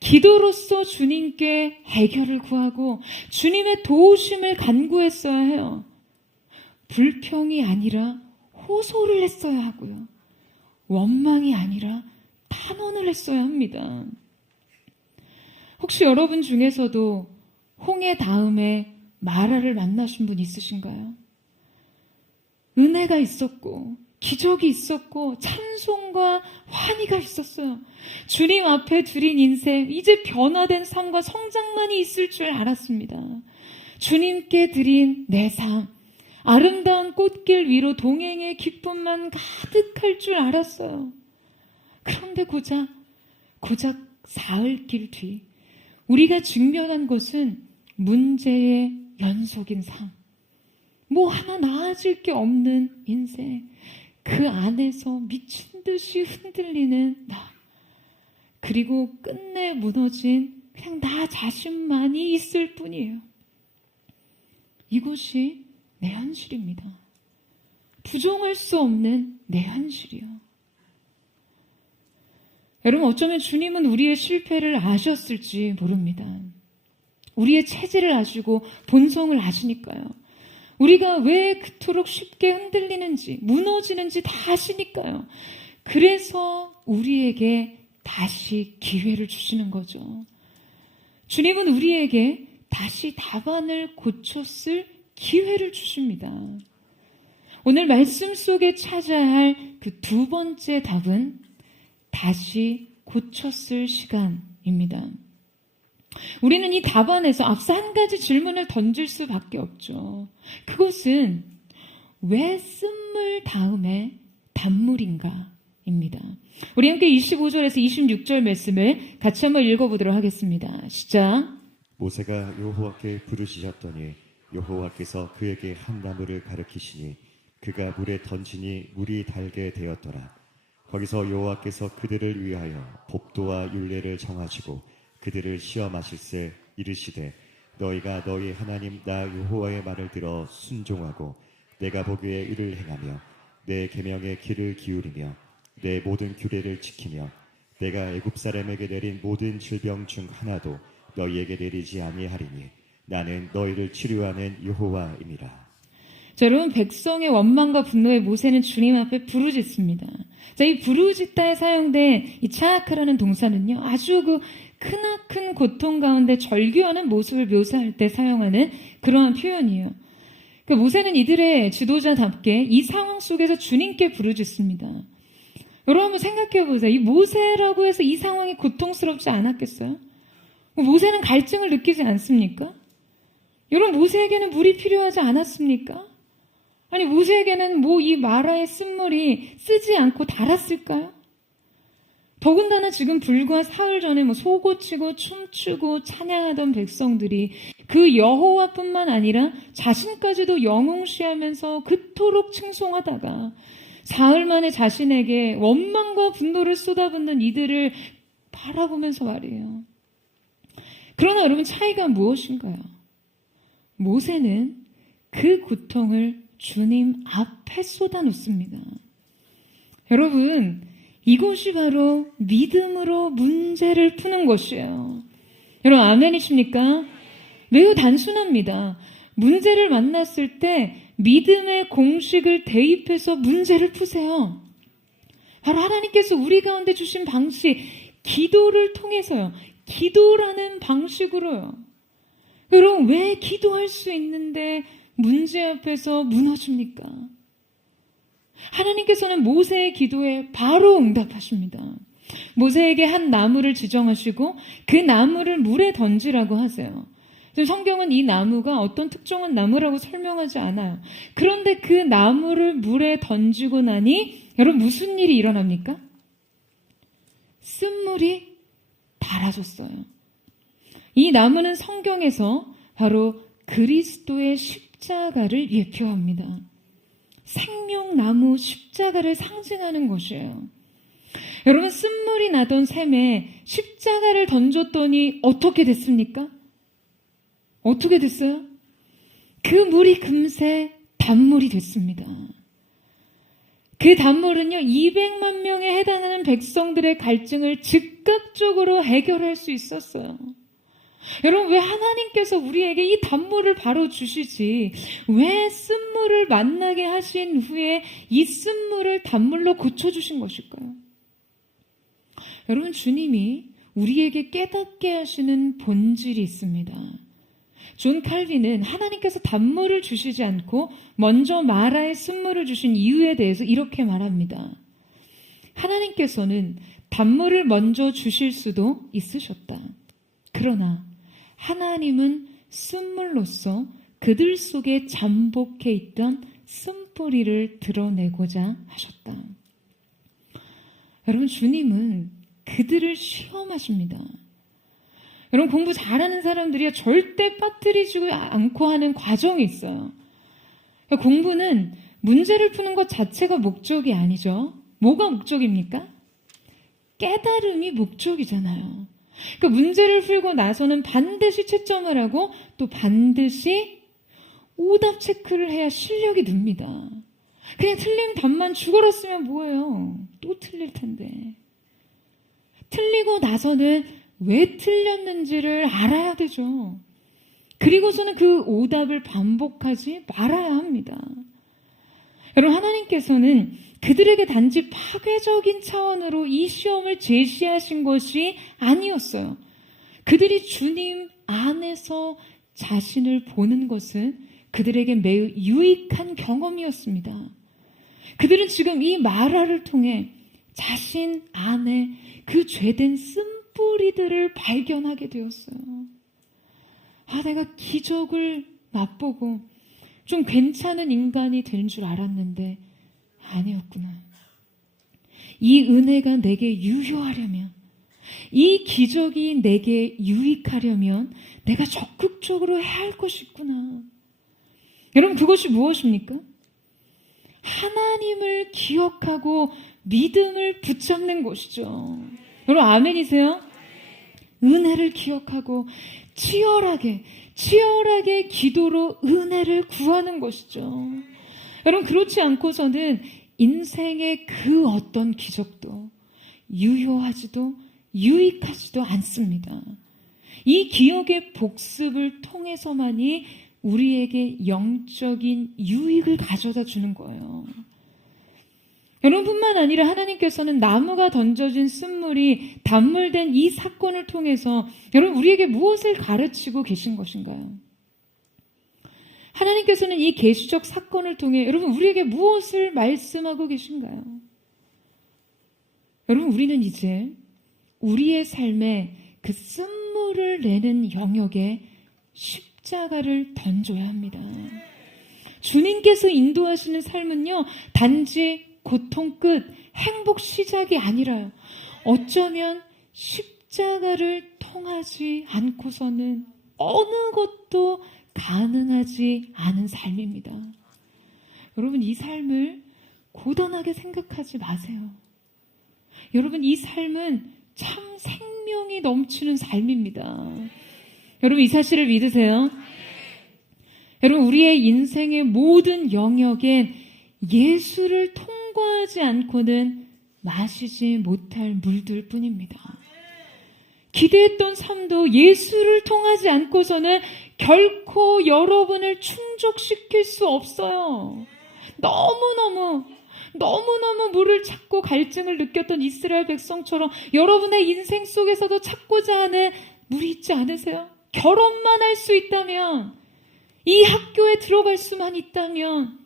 기도로서 주님께 해결을 구하고 주님의 도우심을 간구했어야 해요. 불평이 아니라 호소를 했어야 하고요. 원망이 아니라 탄원을 했어야 합니다. 혹시 여러분 중에서도 홍해 다음에 마라를 만나신 분 있으신가요? 은혜가 있었고 기적이 있었고 찬송과 환희가 있었어요. 주님 앞에 드린 인생, 이제 변화된 삶과 성장만이 있을 줄 알았습니다. 주님께 드린 내 삶, 아름다운 꽃길 위로 동행의 기쁨만 가득할 줄 알았어요. 그런데 고작 사흘길 뒤 우리가 직면한 것은 문제의 연속인 삶, 뭐 하나 나아질 게 없는 인생, 그 안에서 미친 듯이 흔들리는 나, 그리고 끝내 무너진 그냥 나 자신만이 있을 뿐이에요. 이것이 내 현실입니다. 부정할 수 없는 내 현실이요. 여러분, 어쩌면 주님은 우리의 실패를 아셨을지 모릅니다. 우리의 체질을 아시고 본성을 아시니까요. 우리가 왜 그토록 쉽게 흔들리는지, 무너지는지 다 아시니까요. 그래서 우리에게 다시 기회를 주시는 거죠. 주님은 우리에게 다시 답안을 고쳤을 기회를 주십니다. 오늘 말씀 속에 찾아야 할 그 두 번째 답은 다시 고쳤을 시간입니다. 우리는 이 답안에서 앞서 한 가지 질문을 던질 수밖에 없죠. 그것은 왜 쓴물 다음에 단물인가? 입니다. 우리 함께 25절에서 26절 말씀을 같이 한번 읽어보도록 하겠습니다. 시작. 모세가 여호와께 부르시셨더니 여호와께서 그에게 한 나무를 가르치시니 그가 물에 던지니 물이 달게 되었더라. 거기서 여호와께서 그들을 위하여 법도와 율례를 정하시고 그들을 시험하실세 이르시되 너희가 너희 하나님 나 여호와의 말을 들어 순종하고 내가 보기에 의를 행하며 내 계명의 귀를 기울이며 내 모든 규례를 지키며 내가 애굽 사람에게 내린 모든 질병 중 하나도 너희에게 내리지 아니하리니 나는 너희를 치료하는 여호와임이라. 자, 여러분, 백성의 원망과 분노에 모세는 주님 앞에 부르짖습니다. 자, 이 부르짖다에 사용된 이 차악하라는 동사는요, 아주 그 크나큰 고통 가운데 절규하는 모습을 묘사할 때 사용하는 그러한 표현이에요. 그 모세는 이들의 지도자답게 이 상황 속에서 주님께 부르짖습니다. 여러분 한번 생각해 보세요. 이 모세라고 해서 이 상황이 고통스럽지 않았겠어요? 모세는 갈증을 느끼지 않습니까? 여러분, 모세에게는 물이 필요하지 않았습니까? 아니, 모세에게는 뭐 이 마라의 쓴물이 쓰지 않고 달았을까요? 더군다나 지금 불과 사흘 전에 뭐 소고치고 춤추고 찬양하던 백성들이 그 여호와뿐만 아니라 자신까지도 영웅시하면서 그토록 칭송하다가 사흘 만에 자신에게 원망과 분노를 쏟아붓는 이들을 바라보면서 말이에요. 그러나 여러분, 차이가 무엇인가요? 모세는 그 고통을 주님 앞에 쏟아놓습니다. 여러분, 이것이 바로 믿음으로 문제를 푸는 것이에요. 여러분, 아멘이십니까? 매우 단순합니다. 문제를 만났을 때 믿음의 공식을 대입해서 문제를 푸세요. 바로 하나님께서 우리 가운데 주신 방식, 기도를 통해서요. 기도라는 방식으로요. 여러분, 왜 기도할 수 있는데 문제 앞에서 무너집니까? 하나님께서는 모세의 기도에 바로 응답하십니다. 모세에게 한 나무를 지정하시고 그 나무를 물에 던지라고 하세요. 성경은 이 나무가 어떤 특정한 나무라고 설명하지 않아요. 그런데 그 나무를 물에 던지고 나니 여러분 무슨 일이 일어납니까? 쓴물이 달아졌어요. 이 나무는 성경에서 바로 그리스도의 십자가를 예표합니다. 생명나무 십자가를 상징하는 것이에요. 여러분, 쓴물이 나던 샘에 십자가를 던졌더니 어떻게 됐습니까? 어떻게 됐어요? 그 물이 금세 단물이 됐습니다. 그 단물은요, 200만 명에 해당하는 백성들의 갈증을 즉각적으로 해결할 수 있었어요. 여러분, 왜 하나님께서 우리에게 이 단물을 바로 주시지 왜 쓴물을 만나게 하신 후에 이 쓴물을 단물로 고쳐주신 것일까요? 여러분, 주님이 우리에게 깨닫게 하시는 본질이 있습니다. 존 칼빈은 하나님께서 단물을 주시지 않고 먼저 마라의 쓴물을 주신 이유에 대해서 이렇게 말합니다. 하나님께서는 단물을 먼저 주실 수도 있으셨다. 그러나 하나님은 쓴물로서 그들 속에 잠복해 있던 쓴뿌리를 드러내고자 하셨다. 여러분, 주님은 그들을 시험하십니다. 여러분, 공부 잘하는 사람들이 절대 빠뜨리지 않고 하는 과정이 있어요. 공부는 문제를 푸는 것 자체가 목적이 아니죠. 뭐가 목적입니까? 깨달음이 목적이잖아요. 그러니까 문제를 풀고 나서는 반드시 채점을 하고 또 반드시 오답 체크를 해야 실력이 늡니다. 그냥 틀린 답만 죽어라 쓰면 뭐예요? 또 틀릴 텐데. 틀리고 나서는 왜 틀렸는지를 알아야 되죠. 그리고서는 그 오답을 반복하지 말아야 합니다. 여러분, 하나님께서는 그들에게 단지 파괴적인 차원으로 이 시험을 제시하신 것이 아니었어요. 그들이 주님 안에서 자신을 보는 것은 그들에게 매우 유익한 경험이었습니다. 그들은 지금 이 마라를 통해 자신 안에 그 죄된 쓴뿌리들을 발견하게 되었어요. 내가 기적을 맛보고 좀 괜찮은 인간이 된 줄 알았는데 아니었구나. 이 은혜가 내게 유효하려면, 이 기적이 내게 유익하려면 내가 적극적으로 해야 할 것이 있구나. 여러분, 그것이 무엇입니까? 하나님을 기억하고 믿음을 붙잡는 것이죠. 여러분, 아멘이세요? 은혜를 기억하고 치열하게 기도로 은혜를 구하는 것이죠. 여러분, 그렇지 않고서는 인생의 그 어떤 기적도 유효하지도 유익하지도 않습니다. 이 기억의 복습을 통해서만이 우리에게 영적인 유익을 가져다 주는 거예요. 여러분뿐만 아니라 하나님께서는 나무가 던져진 쓴물이 단물된 이 사건을 통해서 여러분, 우리에게 무엇을 가르치고 계신 것인가요? 하나님께서는 이 계시적 사건을 통해 여러분, 우리에게 무엇을 말씀하고 계신가요? 여러분, 우리는 이제 우리의 삶에 그 쓴물을 내는 영역에 십자가를 던져야 합니다. 주님께서 인도하시는 삶은요, 단지 고통 끝, 행복 시작이 아니라요. 어쩌면 십자가를 통하지 않고서는 어느 것도 가능하지 않은 삶입니다. 여러분, 이 삶을 고단하게 생각하지 마세요. 여러분, 이 삶은 참 생명이 넘치는 삶입니다. 여러분, 이 사실을 믿으세요? 여러분, 우리의 인생의 모든 영역엔 예수를 통과하지 않고는 마시지 못할 물들 뿐입니다. 기대했던 삶도 예수를 통하지 않고서는 결코 여러분을 충족시킬 수 없어요. 너무너무 물을 찾고 갈증을 느꼈던 이스라엘 백성처럼 여러분의 인생 속에서도 찾고자 하는 물이 있지 않으세요? 결혼만 할 수 있다면, 이 학교에 들어갈 수만 있다면,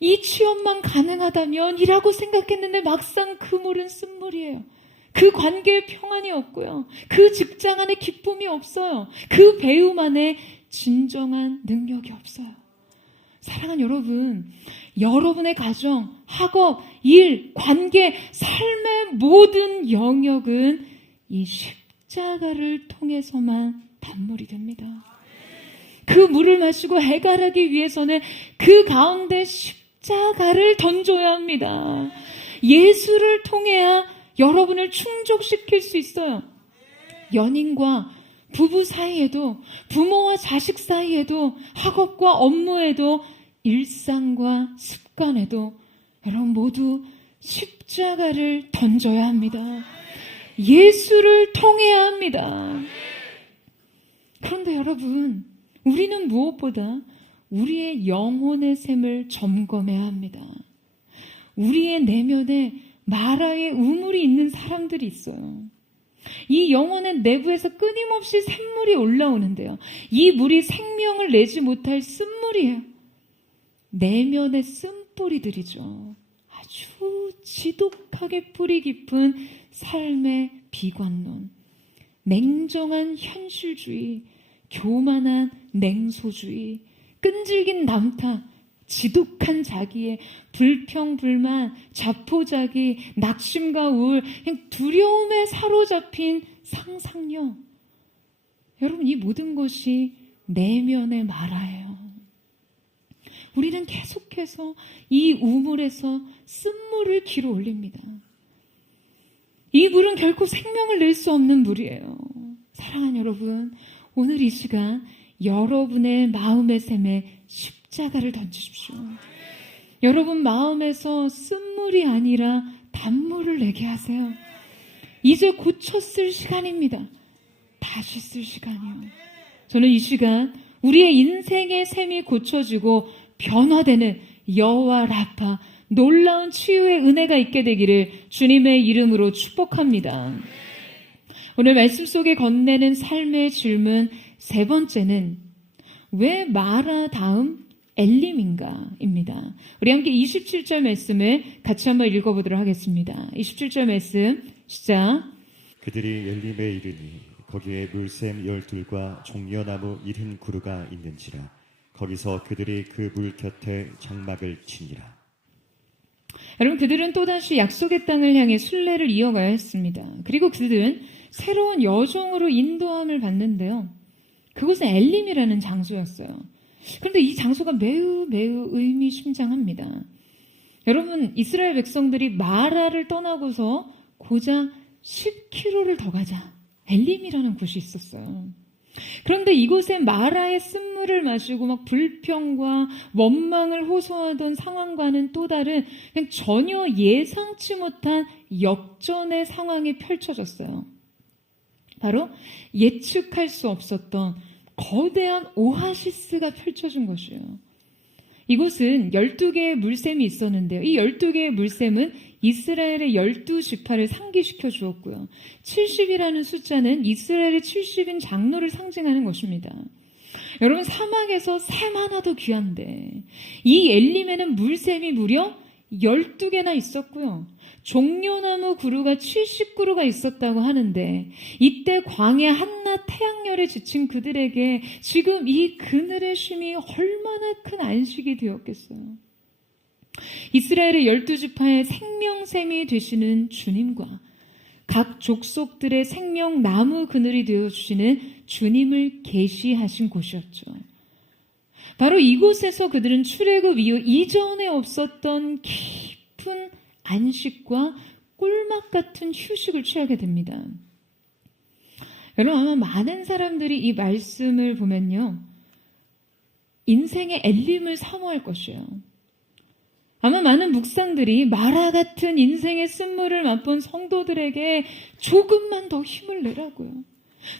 이 취업만 가능하다면 이라고 생각했는데 막상 그 물은 쓴물이에요. 그 관계에 평안이 없고요. 그 직장 안에 기쁨이 없어요. 그 배움 안에 진정한 능력이 없어요. 사랑하는 여러분, 여러분의 가정, 학업, 일, 관계, 삶의 모든 영역은 이 십자가를 통해서만 단물이 됩니다. 그 물을 마시고 해결하기 위해서는 그 가운데 십자가를 던져야 합니다. 예수를 통해야 여러분을 충족시킬 수 있어요. 연인과 부부 사이에도, 부모와 자식 사이에도, 학업과 업무에도, 일상과 습관에도 여러분 모두 십자가를 던져야 합니다. 예수를 통해야 합니다. 그런데 여러분, 우리는 무엇보다 우리의 영혼의 샘을 점검해야 합니다. 우리의 내면에 마라의 우물이 있는 사람들이 있어요. 이 영혼의 내부에서 끊임없이 샘물이 올라오는데요. 이 물이 생명을 내지 못할 쓴물이에요. 내면의 쓴뿌리들이죠. 아주 지독하게 뿌리 깊은 삶의 비관론, 냉정한 현실주의, 교만한 냉소주의, 끈질긴 남탓, 지독한 자기의 불평불만, 자포자기, 낙심과 우울, 그냥 두려움에 사로잡힌 상상력. 여러분, 이 모든 것이 내면의 마라예요. 우리는 계속해서 이 우물에서 쓴물을 길어 올립니다. 이 물은 결코 생명을 낼 수 없는 물이에요. 사랑하는 여러분, 오늘 이 시간 여러분의 마음의 샘에 십자가를 던지십시오. 여러분 마음에서 쓴물이 아니라 단물을 내게 하세요. 이제 고쳐 쓸 시간입니다. 다시 쓸 시간이요. 저는 이 시간 우리의 인생의 샘이 고쳐지고 변화되는 여호와 라파, 놀라운 치유의 은혜가 있게 되기를 주님의 이름으로 축복합니다. 오늘 말씀 속에 건네는 삶의 질문 세 번째는 왜 마라 다음 엘림인가입니다. 우리 함께 27절 말씀을 같이 한번 읽어보도록 하겠습니다. 27절 말씀 시작. 그들이 엘림에 이르니 거기에 물샘 12과 종려나무 70그루가 있는지라 거기서 그들이 그 물 곁에 장막을 치니라. 여러분, 그들은 또다시 약속의 땅을 향해 순례를 이어가야 했습니다. 그리고 그들은 새로운 여정으로 인도함을 받는데요. 그곳은 엘림이라는 장소였어요. 그런데 이 장소가 매우 의미심장합니다. 여러분, 이스라엘 백성들이 마라를 떠나고서 고작 10km를 더 가자 엘림이라는 곳이 있었어요. 그런데 이곳에 마라의 쓴물을 마시고 막 불평과 원망을 호소하던 상황과는 또 다른 그냥 전혀 예상치 못한 역전의 상황이 펼쳐졌어요. 바로 예측할 수 없었던 거대한 오아시스가 펼쳐진 것이에요. 이곳은 12개의 물샘이 있었는데요. 이 12개의 물샘은 이스라엘의 12지파를 상기시켜 주었고요. 70이라는 숫자는 이스라엘의 70인 장로를 상징하는 것입니다. 여러분, 사막에서 샘 하나도 귀한데 이 엘림에는 물샘이 무려 12개나 있었고요. 종려나무 그루가 70그루가 있었다고 하는데 이때 광야 한낮 태양열에 지친 그들에게 지금 이 그늘의 쉼이 얼마나 큰 안식이 되었겠어요. 이스라엘의 12지파의 생명샘이 되시는 주님과 각 족속들의 생명나무 그늘이 되어주시는 주님을 계시하신 곳이었죠. 바로 이곳에서 그들은 출애굽 이후 이전에 없었던 깊은 안식과 꿀맛 같은 휴식을 취하게 됩니다. 여러분, 아마 많은 사람들이 이 말씀을 보면요, 인생의 엘림을 사모할 것이에요. 아마 많은 묵상들이 마라 같은 인생의 쓴물을 맛본 성도들에게 조금만 더 힘을 내라고요.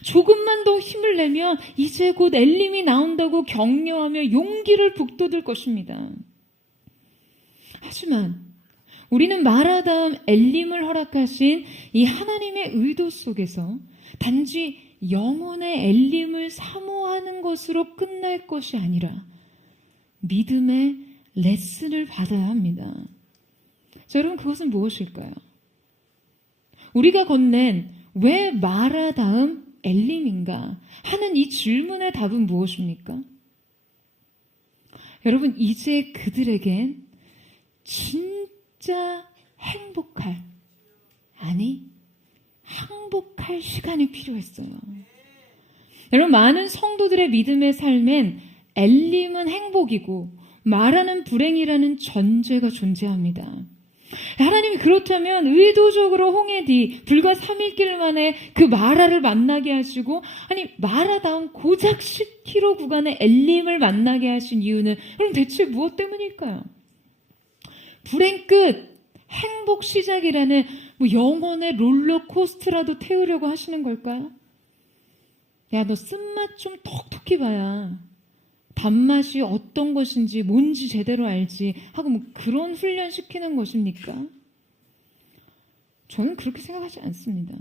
조금만 더 힘을 내면 이제 곧 엘림이 나온다고 격려하며 용기를 북돋을 것입니다. 하지만 우리는 마라 다음 엘림을 허락하신 이 하나님의 의도 속에서 단지 영혼의 엘림을 사모하는 것으로 끝날 것이 아니라 믿음의 레슨을 받아야 합니다. 자, 여러분, 그것은 무엇일까요? 우리가 건넨 왜 마라 다음 엘림인가 하는 이 질문의 답은 무엇입니까? 여러분, 이제 그들에겐 진짜 행복할, 아니 항복할 시간이 필요했어요. 여러분, 많은 성도들의 믿음의 삶엔 엘림은 행복이고 마라는 불행이라는 전제가 존재합니다. 하나님이 그렇다면 의도적으로 홍해 뒤 불과 3일 만에 그 마라를 만나게 하시고, 아니 마라다운 고작 10km 구간의 엘림을 만나게 하신 이유는 그럼 대체 무엇 때문일까요? 불행 끝, 행복 시작이라는 영혼의 롤러코스터라도 태우려고 하시는 걸까요? 야, 너 쓴맛 좀 톡톡히 봐야 단맛이 어떤 것인지 뭔지 제대로 알지 하고 그런 훈련 시키는 것입니까? 저는 그렇게 생각하지 않습니다.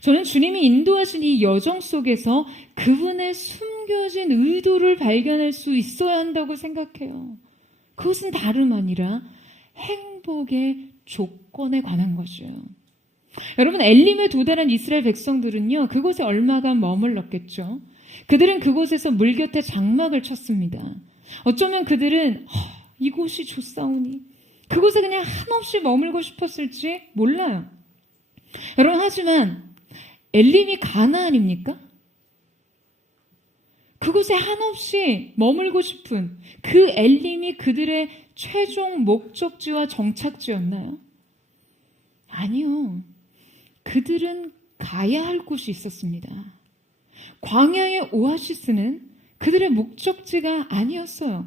저는 주님이 인도하신 이 여정 속에서 그분의 숨겨진 의도를 발견할 수 있어야 한다고 생각해요. 그것은 다름 아니라 행복의 조건에 관한 것이에요. 여러분, 엘림에 도달한 이스라엘 백성들은요, 그곳에 얼마간 머물렀겠죠. 그들은 그곳에서 물 곁에 장막을 쳤습니다. 어쩌면 그들은 이곳이 좋사오니 그곳에 그냥 한없이 머물고 싶었을지 몰라요. 여러분, 하지만 엘림이 가나안입니까? 그곳에 한없이 머물고 싶은 그 엘림이 그들의 최종 목적지와 정착지였나요? 아니요. 그들은 가야 할 곳이 있었습니다. 광야의 오아시스는 그들의 목적지가 아니었어요.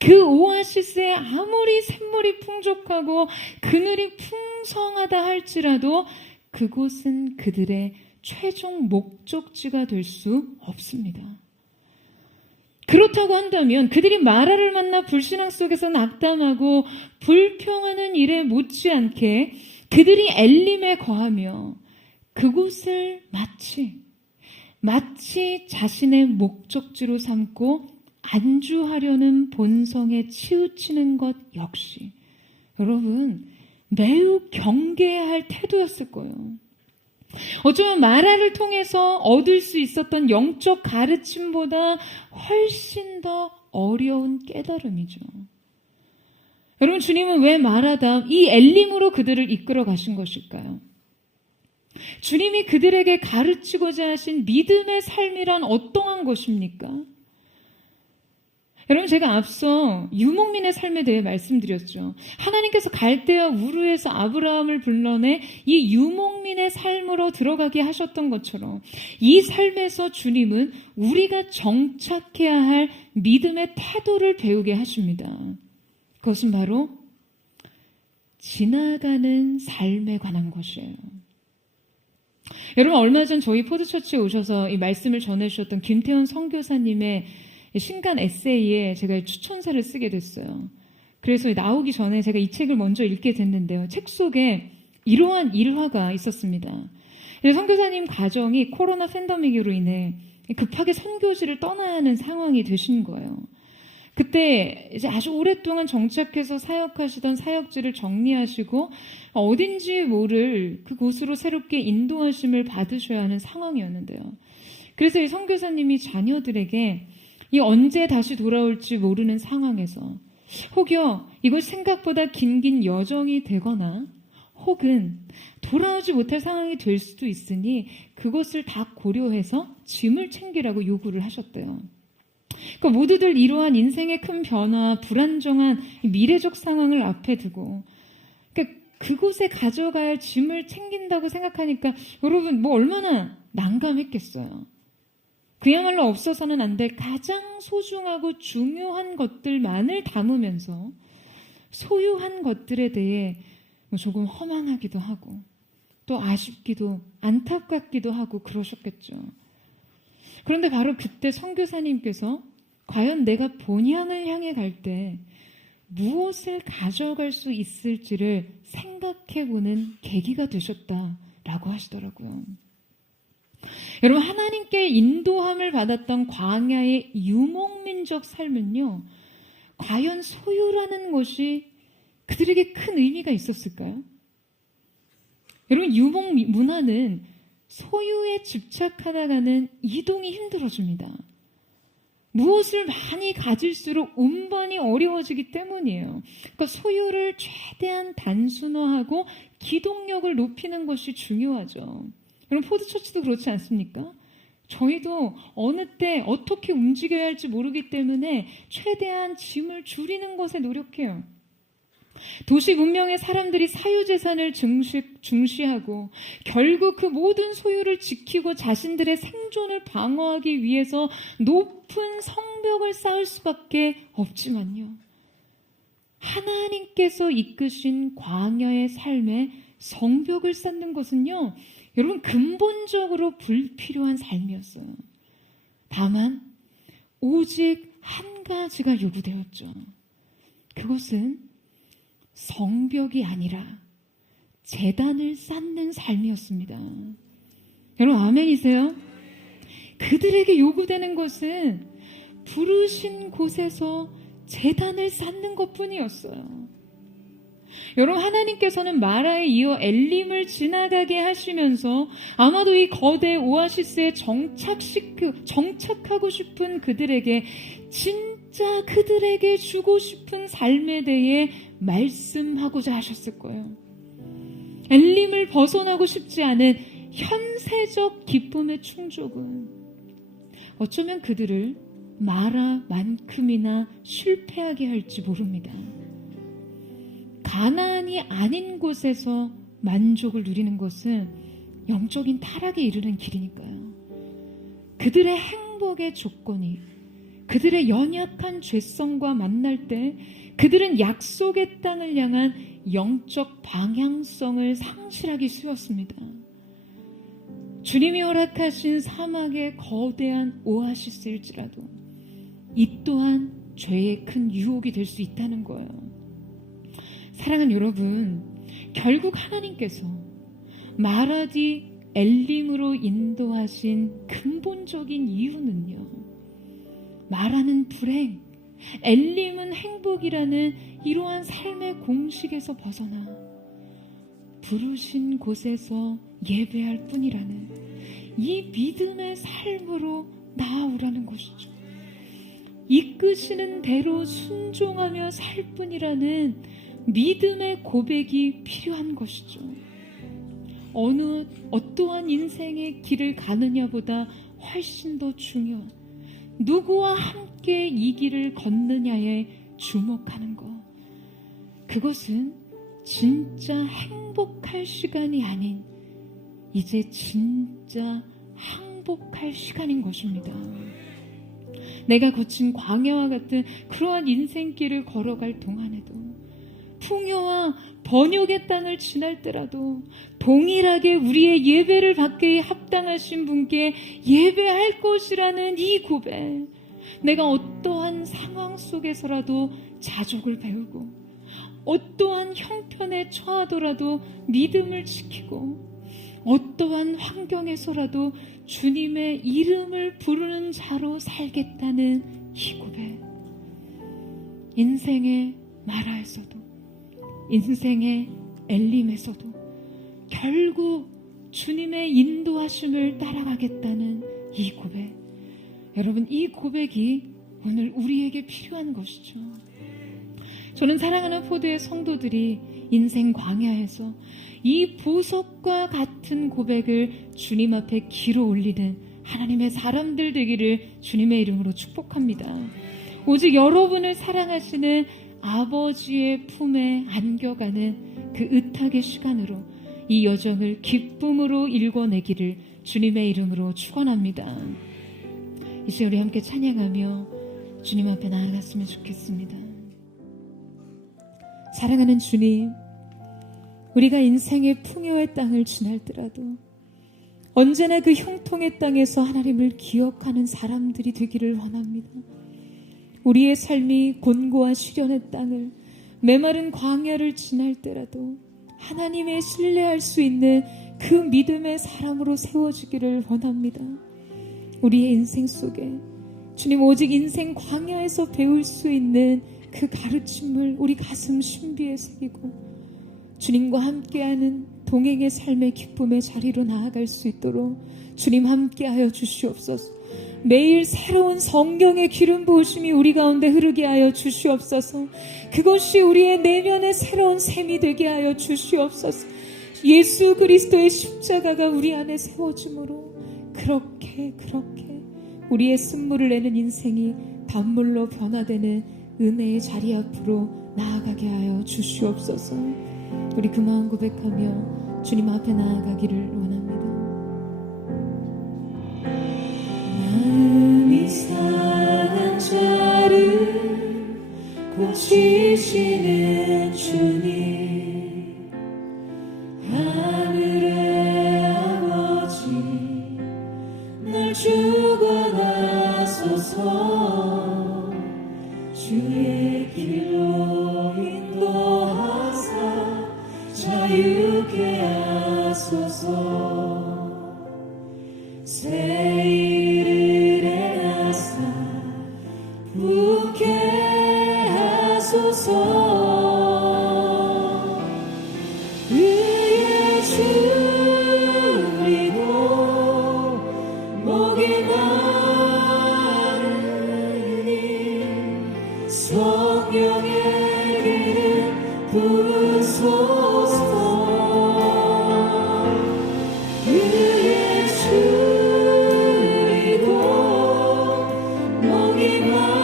그 오아시스에 아무리 샘물이 풍족하고 그늘이 풍성하다 할지라도 그곳은 그들의 최종 목적지가 될 수 없습니다. 그렇다고 한다면 그들이 마라를 만나 불신앙 속에서 낙담하고 불평하는 일에 못지않게 그들이 엘림에 거하며 그곳을 마치 자신의 목적지로 삼고 안주하려는 본성에 치우치는 것 역시 여러분 매우 경계해야 할 태도였을 거예요. 어쩌면 마라를 통해서 얻을 수 있었던 영적 가르침보다 훨씬 더 어려운 깨달음이죠. 여러분, 주님은 왜 마라다 이 엘림으로 그들을 이끌어 가신 것일까요? 주님이 그들에게 가르치고자 하신 믿음의 삶이란 어떠한 것입니까? 여러분, 제가 앞서 유목민의 삶에 대해 말씀드렸죠. 하나님께서 갈대아 우르에서 아브라함을 불러내 이 유목민의 삶으로 들어가게 하셨던 것처럼 이 삶에서 주님은 우리가 정착해야 할 믿음의 태도를 배우게 하십니다. 그것은 바로 지나가는 삶에 관한 것이에요. 여러분, 얼마 전 저희 포드처치에 오셔서 이 말씀을 전해주셨던 김태훈 선교사님의 신간 에세이에 제가 추천사를 쓰게 됐어요. 그래서 나오기 전에 제가 이 책을 먼저 읽게 됐는데요. 책 속에 이러한 일화가 있었습니다. 선교사님 가정이 코로나 팬데믹으로 인해 급하게 선교지를 떠나야 하는 상황이 되신 거예요. 그때 이제 아주 오랫동안 정착해서 사역하시던 사역지를 정리하시고 어딘지 모를 그곳으로 새롭게 인도하심을 받으셔야 하는 상황이었는데요. 그래서 이 선교사님이 자녀들에게 이 언제 다시 돌아올지 모르는 상황에서 혹여 이걸 생각보다 긴 여정이 되거나 혹은 돌아오지 못할 상황이 될 수도 있으니 그것을 다 고려해서 짐을 챙기라고 요구를 하셨대요. 그러니까 모두들 이러한 인생의 큰 변화, 불안정한 미래적 상황을 앞에 두고 그러니까 그곳에 가져가야 할 짐을 챙긴다고 생각하니까 여러분 얼마나 난감했겠어요. 그야말로 없어서는 안 될 가장 소중하고 중요한 것들만을 담으면서 소유한 것들에 대해 조금 허망하기도 하고 또 아쉽기도 안타깝기도 하고 그러셨겠죠. 그런데 바로 그때 선교사님께서 과연 내가 본향을 향해 갈 때 무엇을 가져갈 수 있을지를 생각해보는 계기가 되셨다라고 하시더라고요. 여러분, 하나님께 인도함을 받았던 광야의 유목민족 삶은요, 과연 소유라는 것이 그들에게 큰 의미가 있었을까요? 여러분, 유목 문화는 소유에 집착하다가는 이동이 힘들어집니다. 무엇을 많이 가질수록 운반이 어려워지기 때문이에요. 그러니까 소유를 최대한 단순화하고 기동력을 높이는 것이 중요하죠. 여러분, 포드처치도 그렇지 않습니까? 저희도 어느 때 어떻게 움직여야 할지 모르기 때문에 최대한 짐을 줄이는 것에 노력해요. 도시 문명의 사람들이 사유재산을 중시하고 결국 그 모든 소유를 지키고 자신들의 생존을 방어하기 위해서 높은 성벽을 쌓을 수밖에 없지만요, 하나님께서 이끄신 광야의 삶에 성벽을 쌓는 것은요, 여러분, 근본적으로 불필요한 삶이었어요. 다만 오직 한 가지가 요구되었죠. 그것은 성벽이 아니라 제단을 쌓는 삶이었습니다. 여러분, 아멘이세요? 그들에게 요구되는 것은 부르신 곳에서 제단을 쌓는 것뿐이었어요. 여러분, 하나님께서는 마라에 이어 엘림을 지나가게 하시면서 아마도 이 거대 오아시스에 정착하고 싶은 그들에게 진짜 그들에게 주고 싶은 삶에 대해 말씀하고자 하셨을 거예요. 엘림을 벗어나고 싶지 않은 현세적 기쁨의 충족은 어쩌면 그들을 마라만큼이나 실패하게 할지 모릅니다. 가나안이 아닌 곳에서 만족을 누리는 것은 영적인 타락에 이르는 길이니까요. 그들의 행복의 조건이 그들의 연약한 죄성과 만날 때 그들은 약속의 땅을 향한 영적 방향성을 상실하기 쉬웠습니다. 주님이 허락하신 사막의 거대한 오아시스일지라도 이 또한 죄의 큰 유혹이 될 수 있다는 거예요. 사랑하는 여러분, 결국 하나님께서 마라디 엘림으로 인도하신 근본적인 이유는요, 마라는 불행, 엘림은 행복이라는 이러한 삶의 공식에서 벗어나 부르신 곳에서 예배할 뿐이라는 이 믿음의 삶으로 나아오라는 것이죠. 이끄시는 대로 순종하며 살 뿐이라는 믿음의 고백이 필요한 것이죠. 어떠한 인생의 길을 가느냐보다 훨씬 더 중요한 누구와 함께 이 길을 걷느냐에 주목하는 것. 그것은 진짜 행복할 시간이 아닌 이제 진짜 항복할 시간인 것입니다. 내가 거친 광야와 같은 그러한 인생길을 걸어갈 동안에도 풍요와 번역의 땅을 지날 때라도 동일하게 우리의 예배를 받기에 합당하신 분께 예배할 것이라는 이 고백, 내가 어떠한 상황 속에서라도 자족을 배우고 어떠한 형편에 처하더라도 믿음을 지키고 어떠한 환경에서라도 주님의 이름을 부르는 자로 살겠다는 이 고백, 인생의 마라에서도 인생의 엘림에서도 결국 주님의 인도하심을 따라가겠다는 이 고백, 여러분, 이 고백이 오늘 우리에게 필요한 것이죠. 저는 사랑하는 포도의 성도들이 인생 광야에서 이 보석과 같은 고백을 주님 앞에 기로 올리는 하나님의 사람들 되기를 주님의 이름으로 축복합니다. 오직 여러분을 사랑하시는 아버지의 품에 안겨가는 그 의탁의 시간으로 이 여정을 기쁨으로 일궈내기를 주님의 이름으로 축원합니다. 이제 우리 함께 찬양하며 주님 앞에 나아갔으면 좋겠습니다. 사랑하는 주님, 우리가 인생의 풍요의 땅을 지날더라도 언제나 그 형통의 땅에서 하나님을 기억하는 사람들이 되기를 원합니다. 우리의 삶이 곤고한 시련의 땅을, 메마른 광야를 지날 때라도 하나님의 신뢰할 수 있는 그 믿음의 사람으로 세워지기를 원합니다. 우리의 인생 속에 주님 오직 인생 광야에서 배울 수 있는 그 가르침을 우리 가슴 신비에 새기고 주님과 함께하는 동행의 삶의 기쁨의 자리로 나아갈 수 있도록 주님 함께하여 주시옵소서. 매일 새로운 성경의 기름 부으심이 우리 가운데 흐르게 하여 주시옵소서. 그것이 우리의 내면의 새로운 셈이 되게 하여 주시옵소서. 예수 그리스도의 십자가가 우리 안에 세워짐으로 그렇게 우리의 쓴물을 내는 인생이 단물로 변화되는 은혜의 자리 앞으로 나아가게 하여 주시옵소서. 우리 그 마음 고백하며 주님 앞에 나아가기를 원합니다. 마음이 상한 자를 고치시는 주님, 하늘의 아버지 날 주관하소서. 주의 길로 인도하사 자유케 하소서. 새 일을 행하사 부게 하소서. 의에 줄이고 목이 마르니 성령의 기름 부으소서. 의에 줄이고 목이 마르니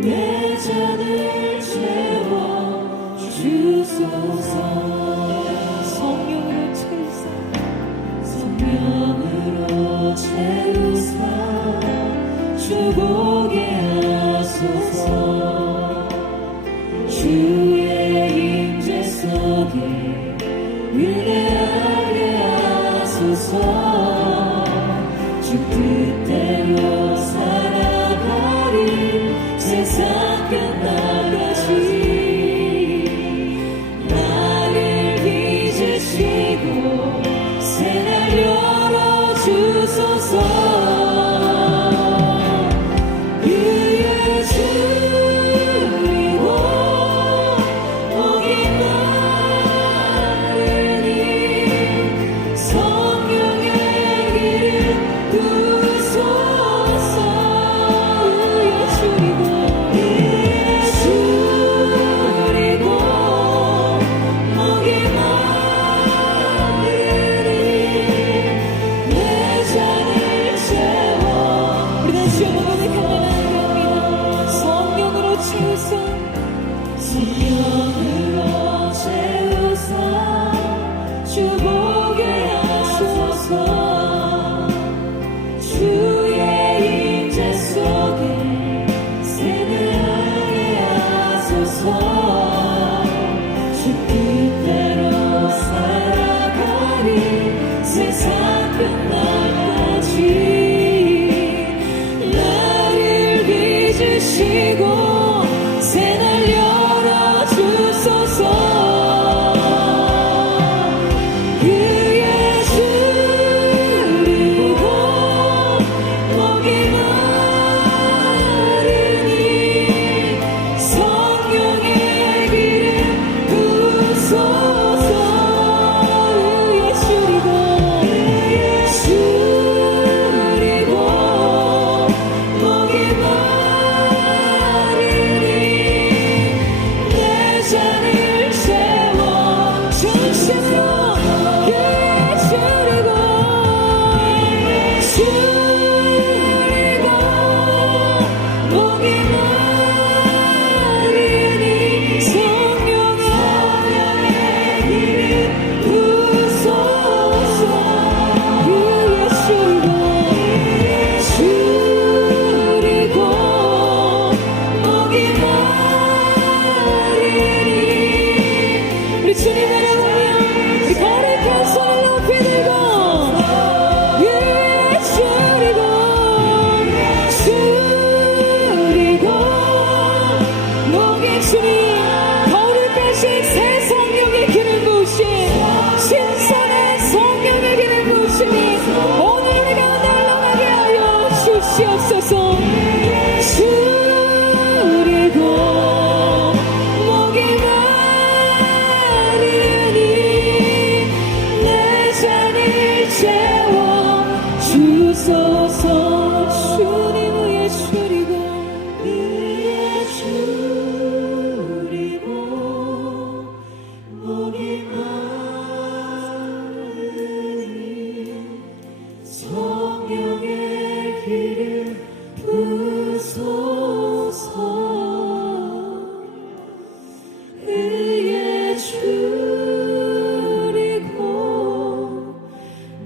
내 잔을 채워 주소서. 성령으로 채우사, 성령으로 채우사 주보게 하소서. 주의 임재 속에 은혜하게 하소서. 주 뜻대로 살아가리 세상 끝날까지. 나를 빚으시고 새날 열어주소서. 의에 줄이고 목이 마르니 성령의 기름 부으소서. 의에 줄이고 목이 마르니 내 잔을 채워. 우리 다시 한번 고백합니다. 성령으로 채우사, 성령으로 채우사 주보게 하소서. 주의 임재 속에 새날하게 하소서. 주 뜻대로 살아가리 세상 끝날까지. 나를 빚으시고 새날 열어주소서. 의에 줄이고 목이 마르니 성령의 기름 부으소서. 의에 줄이고 목이 마르니 주시옵소서. 줄이고 목이 마르니 내 잔을 채워 주소서. 주님 의에 줄이고 목이 마르니 성령의 기름 부소서. 의에 줄이고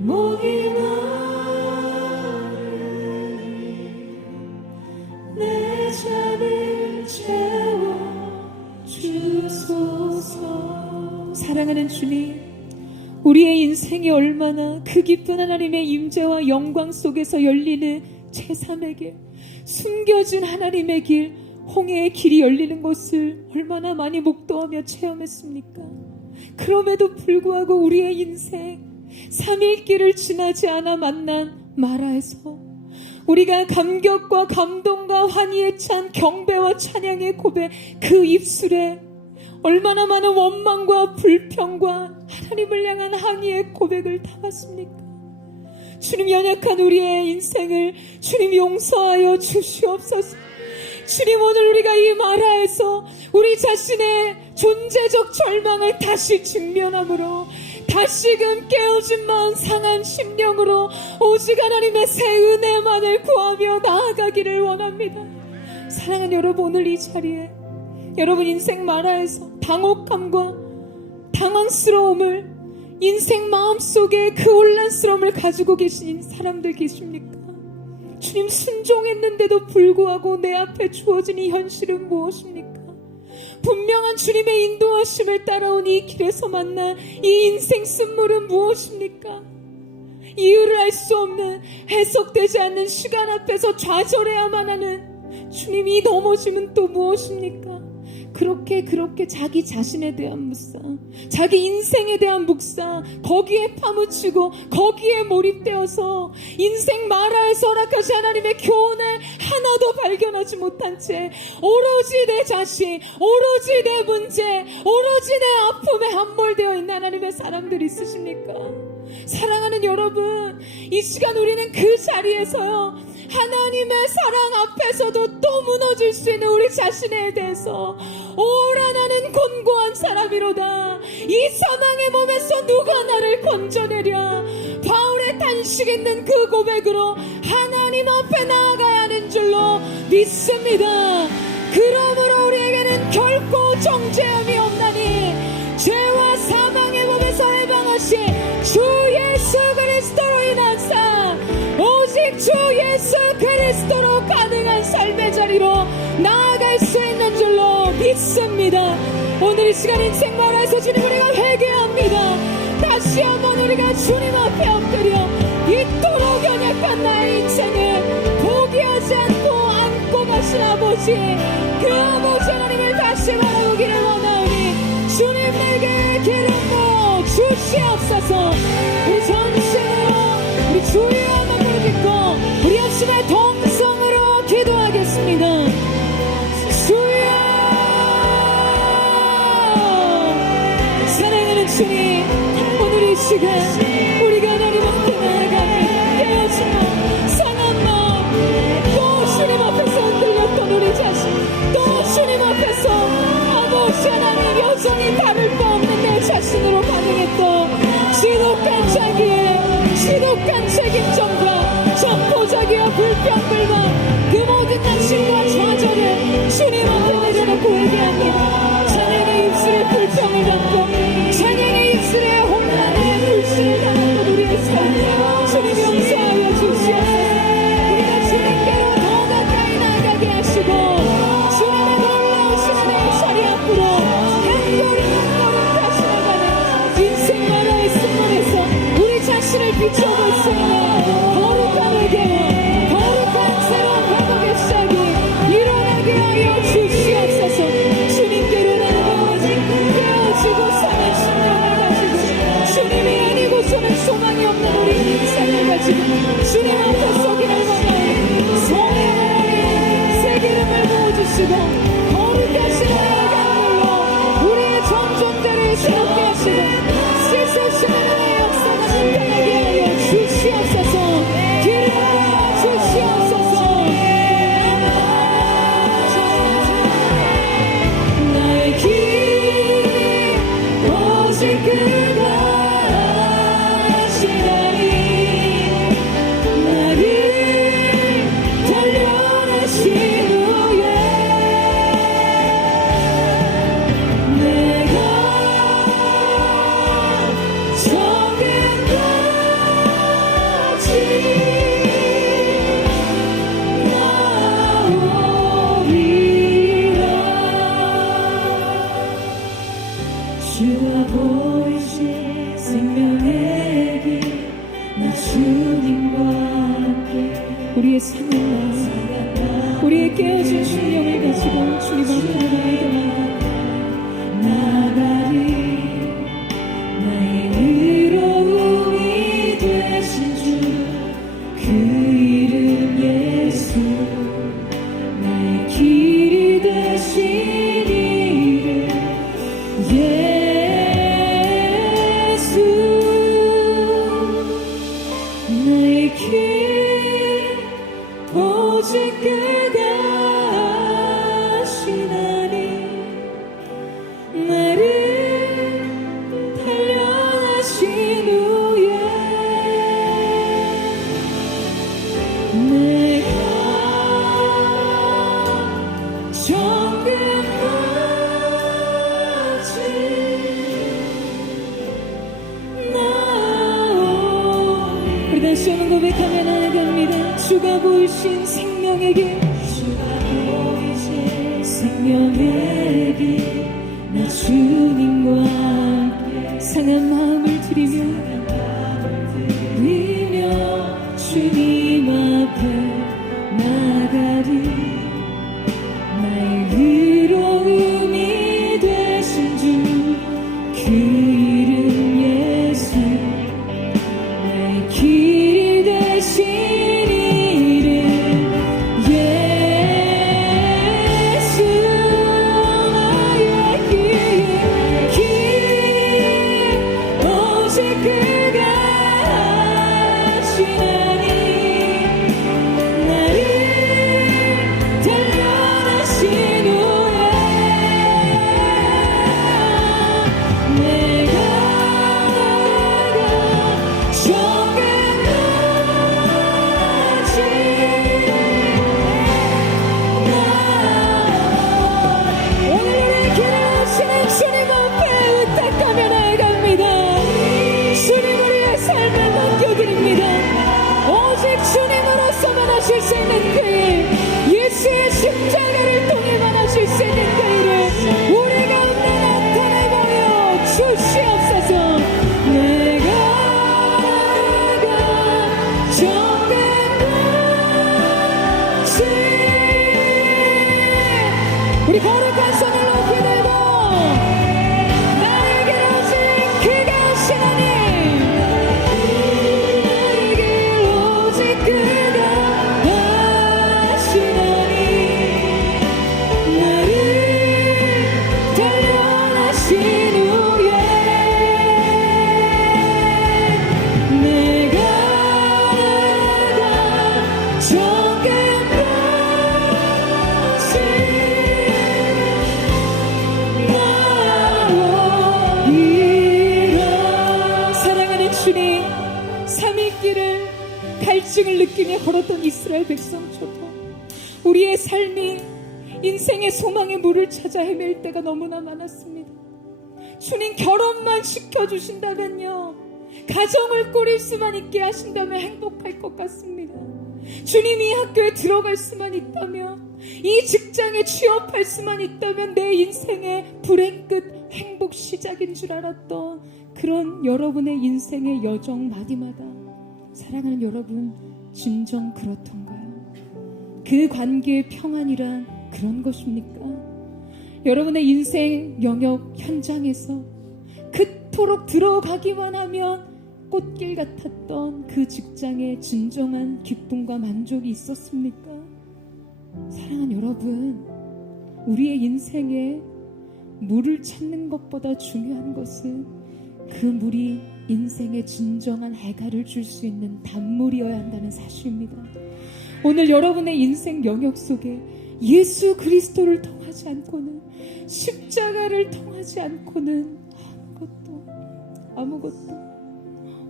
목이 마르니 내 잔을 채워 주소서. 사랑하는 주님, 우리의 인생이 얼마나 그 깊은 하나님의 임재와 영광 속에서 열리는 제3의 길, 숨겨진 하나님의 길, 홍해의 길이 열리는 것을 얼마나 많이 목도하며 체험했습니까? 그럼에도 불구하고 우리의 인생 3일 길을 지나지 않아 만난 마라에서 우리가 감격과 감동과 환희에 찬 경배와 찬양의 고백, 그 입술에 얼마나 많은 원망과 불평과 하나님을 향한 항의의 고백을 담았습니까? 주님, 연약한 우리의 인생을 주님 용서하여 주시옵소서. 주님, 오늘 우리가 이 마라에서 우리 자신의 존재적 절망을 다시 직면함으로 다시금 깨어진 마음 상한 심령으로 오직 하나님의 새 은혜만을 구하며 나아가기를 원합니다. 사랑하는 여러분, 오늘 이 자리에 여러분 인생 마라에서 당혹함과 당황스러움을, 인생 마음속에 그 혼란스러움을 가지고 계신 사람들 계십니까? 주님, 순종했는데도 불구하고 내 앞에 주어진 이 현실은 무엇입니까? 분명한 주님의 인도하심을 따라온 이 길에서 만난 이 인생 쓴물은 무엇입니까? 이유를 알 수 없는, 해석되지 않는 시간 앞에서 좌절해야만 하는 주님이 넘어짐은 또 무엇입니까? 그렇게 자기 자신에 대한 묵사, 자기 인생에 대한 묵사, 거기에 파묻히고 거기에 몰입되어서 인생 마라에서 허락하신 하나님의 교훈을 하나도 발견하지 못한 채 오로지 내 자신, 오로지 내 문제, 오로지 내 아픔에 함몰되어 있는 하나님의 사람들이 있으십니까? 사랑하는 여러분, 이 시간 우리는 그 자리에서요, 하나님의 사랑 앞에서도 또 무너질 수 있는 우리 자신에 대해서 오라 나는 곤고한 사람이로다, 이 사망의 몸에서 누가 나를 건져내랴, 바울의 탄식 있는 그 고백으로 하나님 앞에 나아가야 하는 줄로 믿습니다. 그러므로 우리에게는 결코 정죄함이 없나니 죄와 사망의 몸에서 해방하신 주 예수 그리스도로 인하사 오직 주 예수 그리스도로 가능한 삶의 자리로 나아갈 수 있는 줄로 믿습니다. 오늘 이 시간 인생 마라에서 주님, 우리가 회개합니다. 다시 한번 우리가 주님 앞에 엎드려 이토록 연약한 나의 인생을 포기하지 않고 안고 가신 아버지, 그 아버지 하나님을 다시 바라보기를 원하오니 주님, 내게 기름 부어 주시옵소서. 우리 전심으로 우리 주의 한번 부르짖고 우리 합심의 동성으로 기도하겠습니다. 주여, 사랑하는 주님, 오늘 이 시간 우리가 하나님 앞에 나아가며 깨어진 마음, 상한 마음, 또 주님 앞에서 흔들렸던 우리 자신, 또 주님 앞에서 아버지 하나님 여전히 다를 바 없는 내 자신으로 반응했던 지독한 자기의 지독한 책임점과 전포자기와 불평불만, 그 모든 낙심과 좌절을 주님 앞에 내려놓고 회개합니다. 찬양의 입술에 불평을 담고 찬양의 입술에 혼란의 불신을 담았던 우리의 삶, 주님 용서하여 주시옵소서. 우리가 주님께로 더 가까이 나아가게 하시고 주님의 놀라우신 은혜의 자리 앞으로 한 걸음 한 걸음 다시 나가는 인생 마라의 승문에서 우리 자신을 비춰볼 수 있는 거룩한 회개, 거룩한 새로운 회복의 시작이 일어나게 하여 주시옵소서. 주님께로 나아가 깨어지고 사는 심령을 우리의 상한 마음, 우리의 깨어진 심령을 가지고 주님 앞으로 나가리. 나의 의로움이 되신 주 그 이름 예수, 나의 길이 되신 이름 예수. 나의 길 오직 그가 하시나니 나를 단련하신 후에 내가 정금같이 나오. 우리 다시 한번 고백하며 나아갑니다. 주가 보이신 생명의 길, 주가 보이신 생명의 길, 나 주님과 함께 상한 마음을 드리며 주님 앞에 나가리. 나의 의로움이 되신 주 그 이름 예수, 나의 길이 되신 이름 예수. 나의 길 오직 그가 하시나니 나를 단련하신 후에 내가 정금같이 오늘 우리의 길을 오시는 주님 앞에 의탁하며 나아갑니다. 주님 우리의 삶을 맡겨드립니다. 오직 주님으로서만 하실 수 있는 그 일, 예수의 십자가를 통해만 하실 수 있는 그 일을 우리 가운데 나타내버려 주시옵소서. 내가 정금같이 우리 거룩한 손을 높이 들고 나에게 오직 그가 하시나니 나에게 오직 그가 하시나니 나를 단련하신 후에 내가 정금같이 나오리라. 사랑하는 주님, 삼위길을 갈증을 느끼며 걸었던 이스라엘 백성처럼 우리의 삶이 인생의 소망의 물을 찾아 헤맬 때가 너무나 많았습니다. 주님 결혼만 시켜주신다면요, 가정을 꾸릴 수만 있게 하신다면 행복할 것 같습니다. 주님 이 학교에 들어갈 수만 있다면, 이 직장에 취업할 수만 있다면 내 인생의 불행 끝 행복 시작인 줄 알았던 그런 여러분의 인생의 여정 마디마다, 사랑하는 여러분, 진정 그렇던가요? 그 관계의 평안이란 그런 것입니까? 여러분의 인생 영역 현장에서 그토록 들어가기만 하면 꽃길 같았던 그 직장에 진정한 기쁨과 만족이 있었습니까? 사랑하는 여러분, 우리의 인생에 물을 찾는 것보다 중요한 것은 그 물이 인생에 진정한 해가를 줄 수 있는 단물이어야 한다는 사실입니다. 오늘 여러분의 인생 영역 속에 예수 그리스도를 통하지 않고는, 십자가를 통하지 않고는 아무것도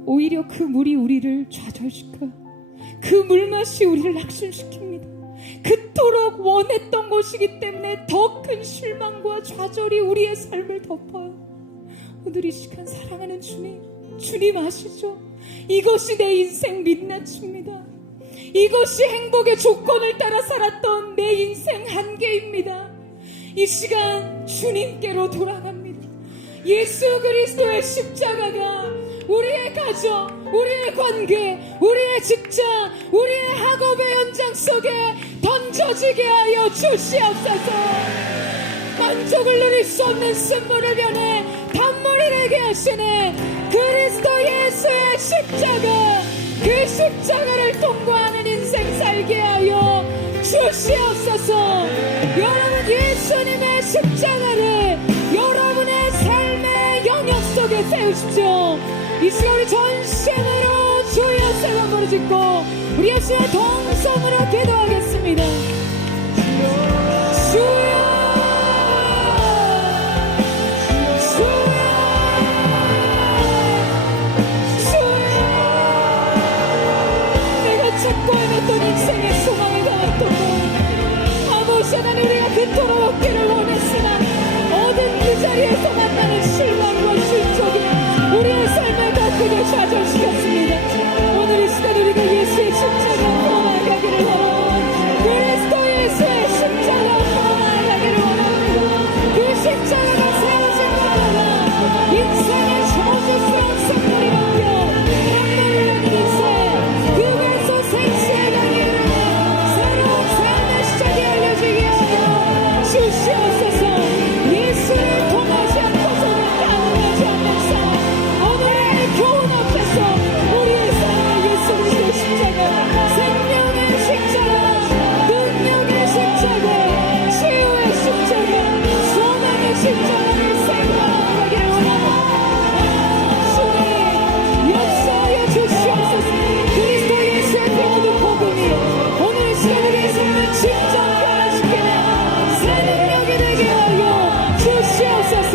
오히려 그 물이 우리를 좌절시켜, 그 물맛이 우리를 낙심시킵니다. 그토록 원했던 것이기 때문에 더 큰 실망과 좌절이 우리의 삶을 덮어요. 오늘 이 시간 사랑하는 주님, 주님 아시죠? 이것이 내 인생 민낯입니다. 이것이 행복의 조건을 따라 살았던 내 인생 한계입니다. 이 시간 주님께로 돌아갑니다. 예수 그리스도의 십자가가 우리의 가정, 우리의 관계, 우리의 직장, 우리의 학업의 속에 던져지게 하여 주시옵소서. 만족을 누릴 수 없는 쓴물을 변해 단물이 되게 하시네 그리스도 예수의 십자가, 그 십자가를 통과하는 인생 살게 하여 주시옵소서. 여러분, 예수님의 십자가를 여러분의 삶의 영역 속에 세우십시오. 이 시간 우리 전심으로 주여 세번 부르짖고 우리 예수의 동성으로 기도하겠습니다. 주여, 찾고 헤맸던 인생의 소망을 담았던 것, 아버지 하나님, 우리가 그토록 얻기를 원했으나 얻은 그 자리에서 만나는 실망과 실족이 우리의 삶을 더 크게 좌절시켰습니다. 오늘 이 시간 우리가 예수의 십자가 나아가기를 원합니다. 그리스도 예수의 십자가 나아가기를 원합니다. 그 십자가가 세워진 나라가 인생의 저주스러운 생물이 바뀌어 눈물을 흘리는 인생, 그에서 생수의 강이 흐르는 새로운 삶의 시작이 알려지게 하여 주시옵소서. 예수를 통하지 않고서는 가능하지 않는 삶, 오늘의 교훈 앞에서 우리의 삶의 예수 그리스도의 십자가, 생명의 십자가, 능력의 십자가, 치유의 십자가, 소망의 십자가를 생각하기를 원합니다. 주님, 역사하여 주시옵소서. 그리스도 예수의 모든 복음이 오늘 이 시간 우리의 삶을 진정 변화시키는 새 능력이 되게 하여 주시옵소서.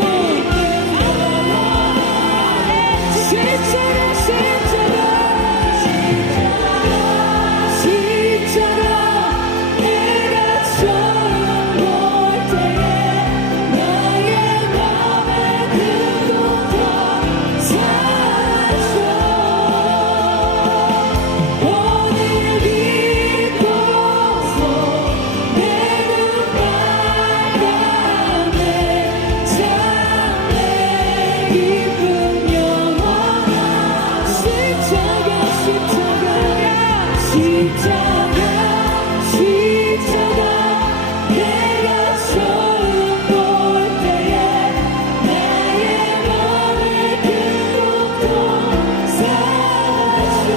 십자가, 십자가, 내가 처음 볼 때에 나의 맘에 그곳도 사라져. 오늘 믿고서 내 눈 빨갛네 장래 기쁜 영원한 십자가, 십자가, 십자가, 십자가, 내가 처음 볼 때에 나의 맘을 그곳도 사라져.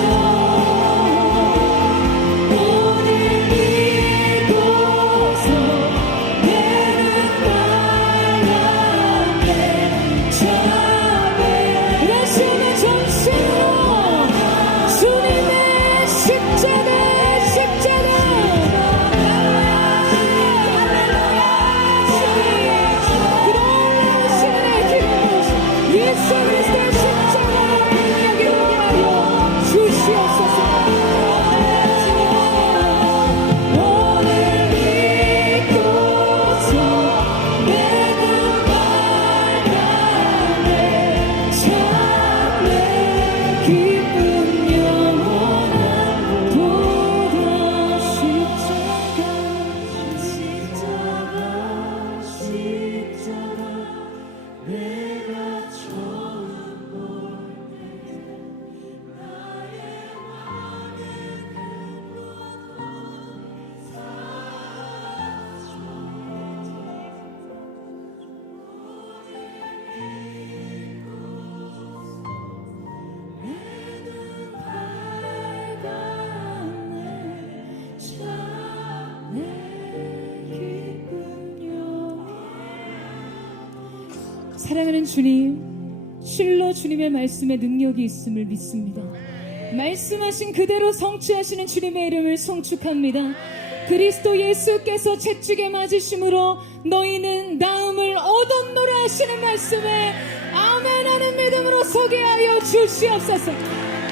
오늘 믿고서 내 눈 빨갛네 장래. 예수님의 전심으로 주님의 십자가, 십자가, 그런 신의 기쁨, 예수 그리스도의 십자가로 능력이 되게 하여 주시옵소서. 오늘 믿고서 내 눈 빨갛네 장래 기쁜 영원한 보다 십자가, 십자가, 십자가, 내가 처음 볼 때 나의 맘에 그곳도 사라져. 내눈 빨갛네 장래 기쁜 영원. 사랑하는 주님, 실로 주님의 말씀에 능력이 있음을 믿습니다. 말씀하신 그대로 성취하시는 주님의 이름을 송축합니다. 그리스도 예수께서 채찍에 맞으심으로 너희는 나음을 얻었노라 하시는 말씀에 아멘하는 믿음으로 서게 하여 주시옵소서.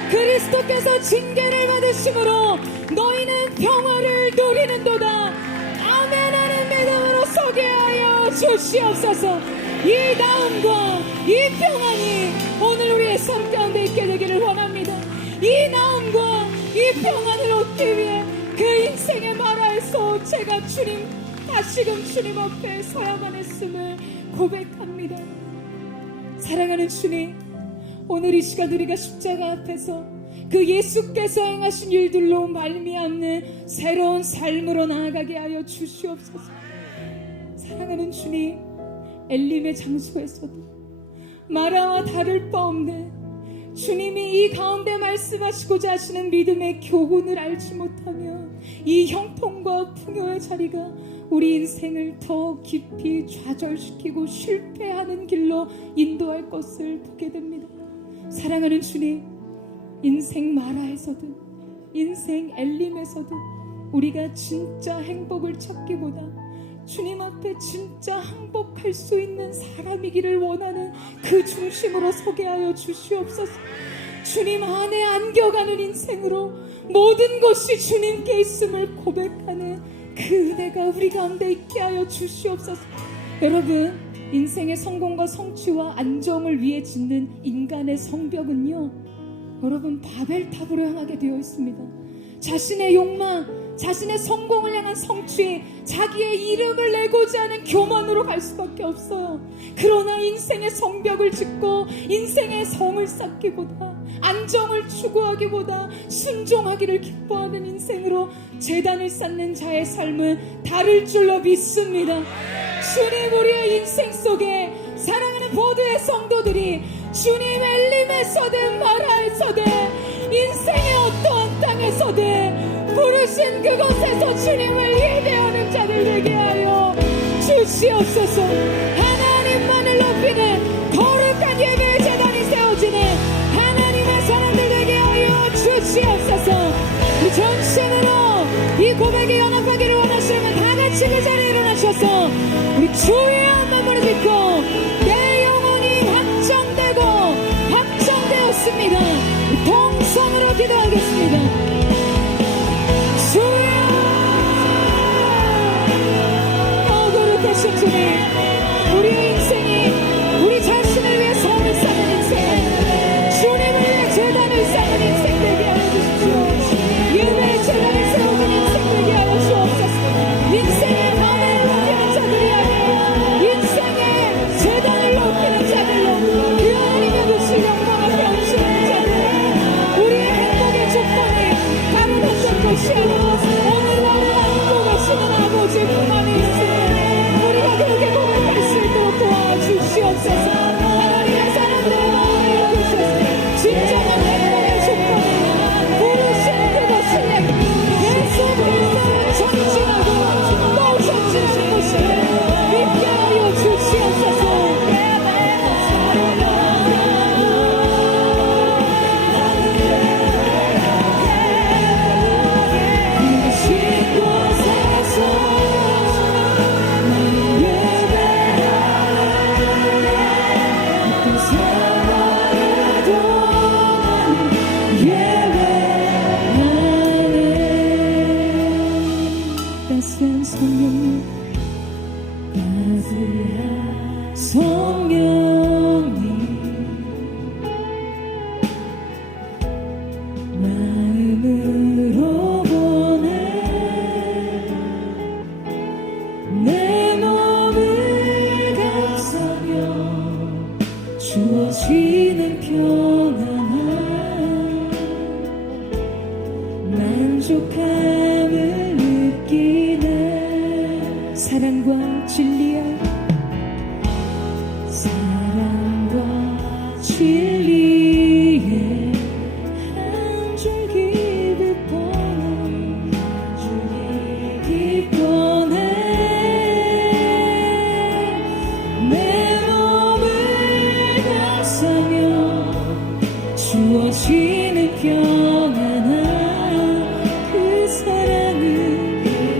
그리스도께서 징계를 받으심으로 너희는 평화를 누리는도다. 아멘하는 믿음으로 서게 하여 주시옵소서. 이 나음과 이 평안이 오늘 우리의 삶 가운데 있게 되기를 원합니다. 이 나음과 이 평안을 얻기 위해 그 인생의 마라에서 제가 주님, 다시금 주님 앞에 서야만 했음을 고백합니다. 사랑하는 주님, 오늘 이 시간 우리가 십자가 앞에서 그 예수께서 행하신 일들로 말미암는 새로운 삶으로 나아가게 하여 주시옵소서. 사랑하는 주님, 엘림의 장소에서도 마라와 다를 바 없는 주님이 이 가운데 말씀하시고자 하시는 믿음의 교훈을 알지 못하면 이 형통과 풍요의 자리가 우리 인생을 더 깊이 좌절시키고 실패하는 길로 인도할 것을 보게 됩니다. 사랑하는 주님, 인생 마라에서도 인생 엘림에서도 우리가 진짜 행복을 찾기보다 주님 앞에 진짜 항복할 수 있는 사람이기를 원하는 그 중심으로 서게 하여 주시옵소서. 주님 안에 안겨가는 인생으로 모든 것이 주님께 있음을 고백하는 그 은혜가 우리 가운데 있게 하여 주시옵소서. 여러분, 인생의 성공과 성취와 안정을 위해 짓는 인간의 성벽은요, 여러분 바벨탑으로 향하게 되어 있습니다. 자신의 욕망, 자신의 성공을 향한 성취, 자기의 이름을 내고자 하는 교만으로 갈 수밖에 없어요. 그러나 인생의 성벽을 짓고 인생의 성을 쌓기보다, 안정을 추구하기보다 순종하기를 기뻐하는 인생으로 제단을 쌓는 자의 삶은 다를 줄로 믿습니다. 주님, 우리의 인생 속에 사랑하는 모두의 성도들이 주님 엘림에서든 마라에서든 인생의 어떠한 땅에서든 부르신 그곳에서 주님을 예배하는 자들 되게 하여 주시옵소서. 하나님만을 높이는 거룩한 예배의 제단이 세워지는 하나님의 사람들 되게 하여 주시옵소서. 우리 전신으로 이 고백에 연합하기를 원하시는 다 같이 그 자리에 일어나셔서 우리 주의 한번 부르짖고 내 영혼이 확정되고 확정되었습니다. 동성으로 기도하겠습니다. 주여, 거룩하신 주님, 우리의 인생이 우리 자신을 위해 성을 쌓는 인생, 주님을 위해 제단을 쌓는 인생 되게 하여 주십시오. 예배의 제단을 세우는 인생 되게 하여 주옵소서. 인생의 밤을 높이는 자들이 아니라 인생의 제단을 높이는 자들로 그 하나님의 것을 영광 앞에 얹히는 자들, 우리의 행복의 조건이 다른 어떤 것이 아니라 오늘 하루 안고 계시는 아버지 품 안에 있으니 우리가 그렇게 고백할 수 있도록 도와주시옵소서. 하나님의 사람들의 마음을 이루셨으니 진정한 행복의 조건이 부르신 그것을 계속 인생을 전진하고 또 전진하는 것을 믿게 하여 주시옵소서. 따스한 성령님, 따스한 성령님, 마음으로 보내 내 몸을 감싸며 주어지는 평안함, 만족함을 느끼네. 사랑과 진리야, 사랑과 진리에 한 줄기 빛보네, 한 줄기 빛보네. 내 몸을 감싸며 주어지는 평안함, 그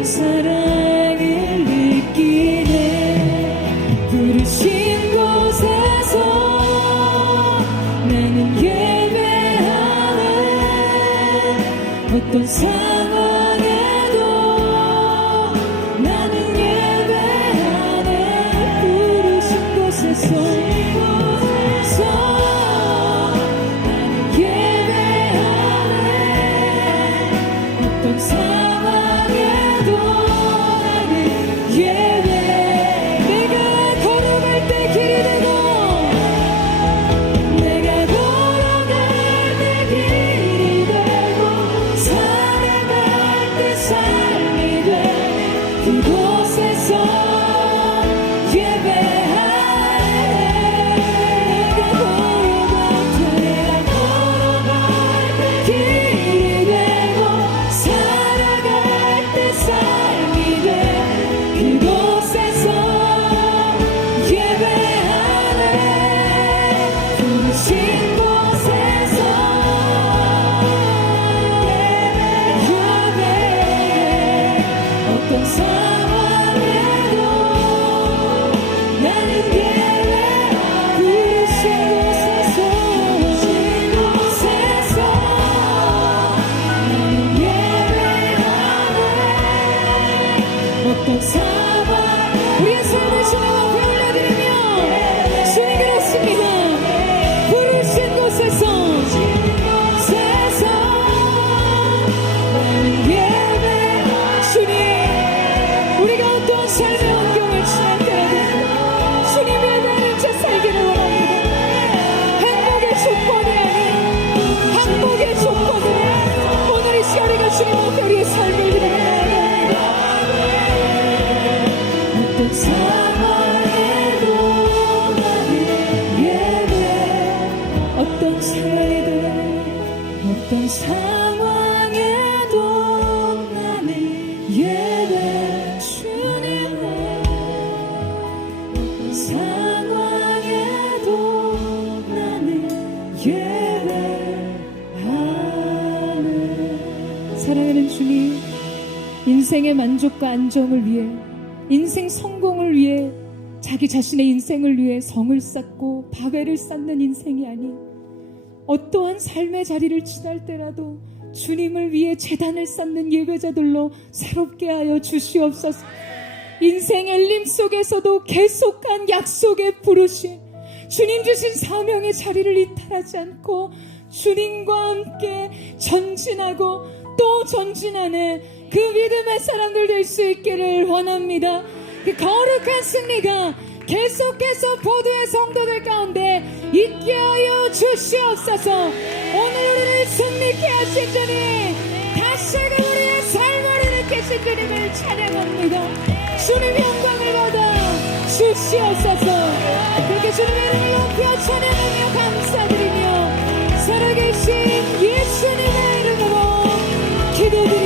사랑을 느끼네. 부르신 곳에서 나는 예배하네. 어떤 상황에도 나는 예배하네. 부르신 곳에서 나는 예배하네. 어떤 상황에도 나는 예배. 내가 걸어갈 때 길이 되고 내가 걸어갈 때 길이 그곳에서 예배하네. 내가 걸어갈 때 길이 되고 살아갈 때 삶이 돼. 그곳에서 예배하네. 부르신 곳에서 예배하네. 어떤 상황에도 나는 예배. 부르신 곳에서 나는 예배하네. 어떤 상황 우리의 삶을 주님 앞에 올려드리며 주님 그렇습니다. 부르신 곳에서 나는 예배. 주님 우리가 어떠한 삶의 환경을 지날 때라도 주님 예배하는 채 살기를 원합니다. 행복의 조건이 아닌 항복의 조건으로 오늘 이 시간 우리가 주님 앞에 우리의 삶을 드립니다. 어떤 상황에도 나는 예배. 어떤 상황에도 어떤 상황에도 나는 예배. 주님의 어떤 상황에도 나는 예배하네. 사랑하는 주님, 인생의 만족과 안정을 위해, 인생 성공을 위해, 자기 자신의 인생을 위해 성을 쌓고 바벨을 쌓는 인생이 아닌 어떠한 삶의 자리를 지날 때라도 주님을 위해 제단을 쌓는 예배자들로 새롭게 하여 주시옵소서. 인생 엘림 속에서도 계속한 약속의 부르심, 주님 주신 사명의 자리를 이탈하지 않고 주님과 함께 전진하고 또 전진하는 그 믿음의 사람들 될 수 있기를 원합니다. 그 거룩한 승리가 계속해서 보도의 성도들 가운데 있게 하여 주시옵소서. 오늘 우리를 승리케 하신 주님, 다시금 우리의 삶을 일으키신 주님을 찬양합니다. 주님 영광을 받아 주시옵소서. 그렇게 주님의 이름을 높여 찬양하며 감사드리며 살아계신 예수님의 이름으로 기도드립니다.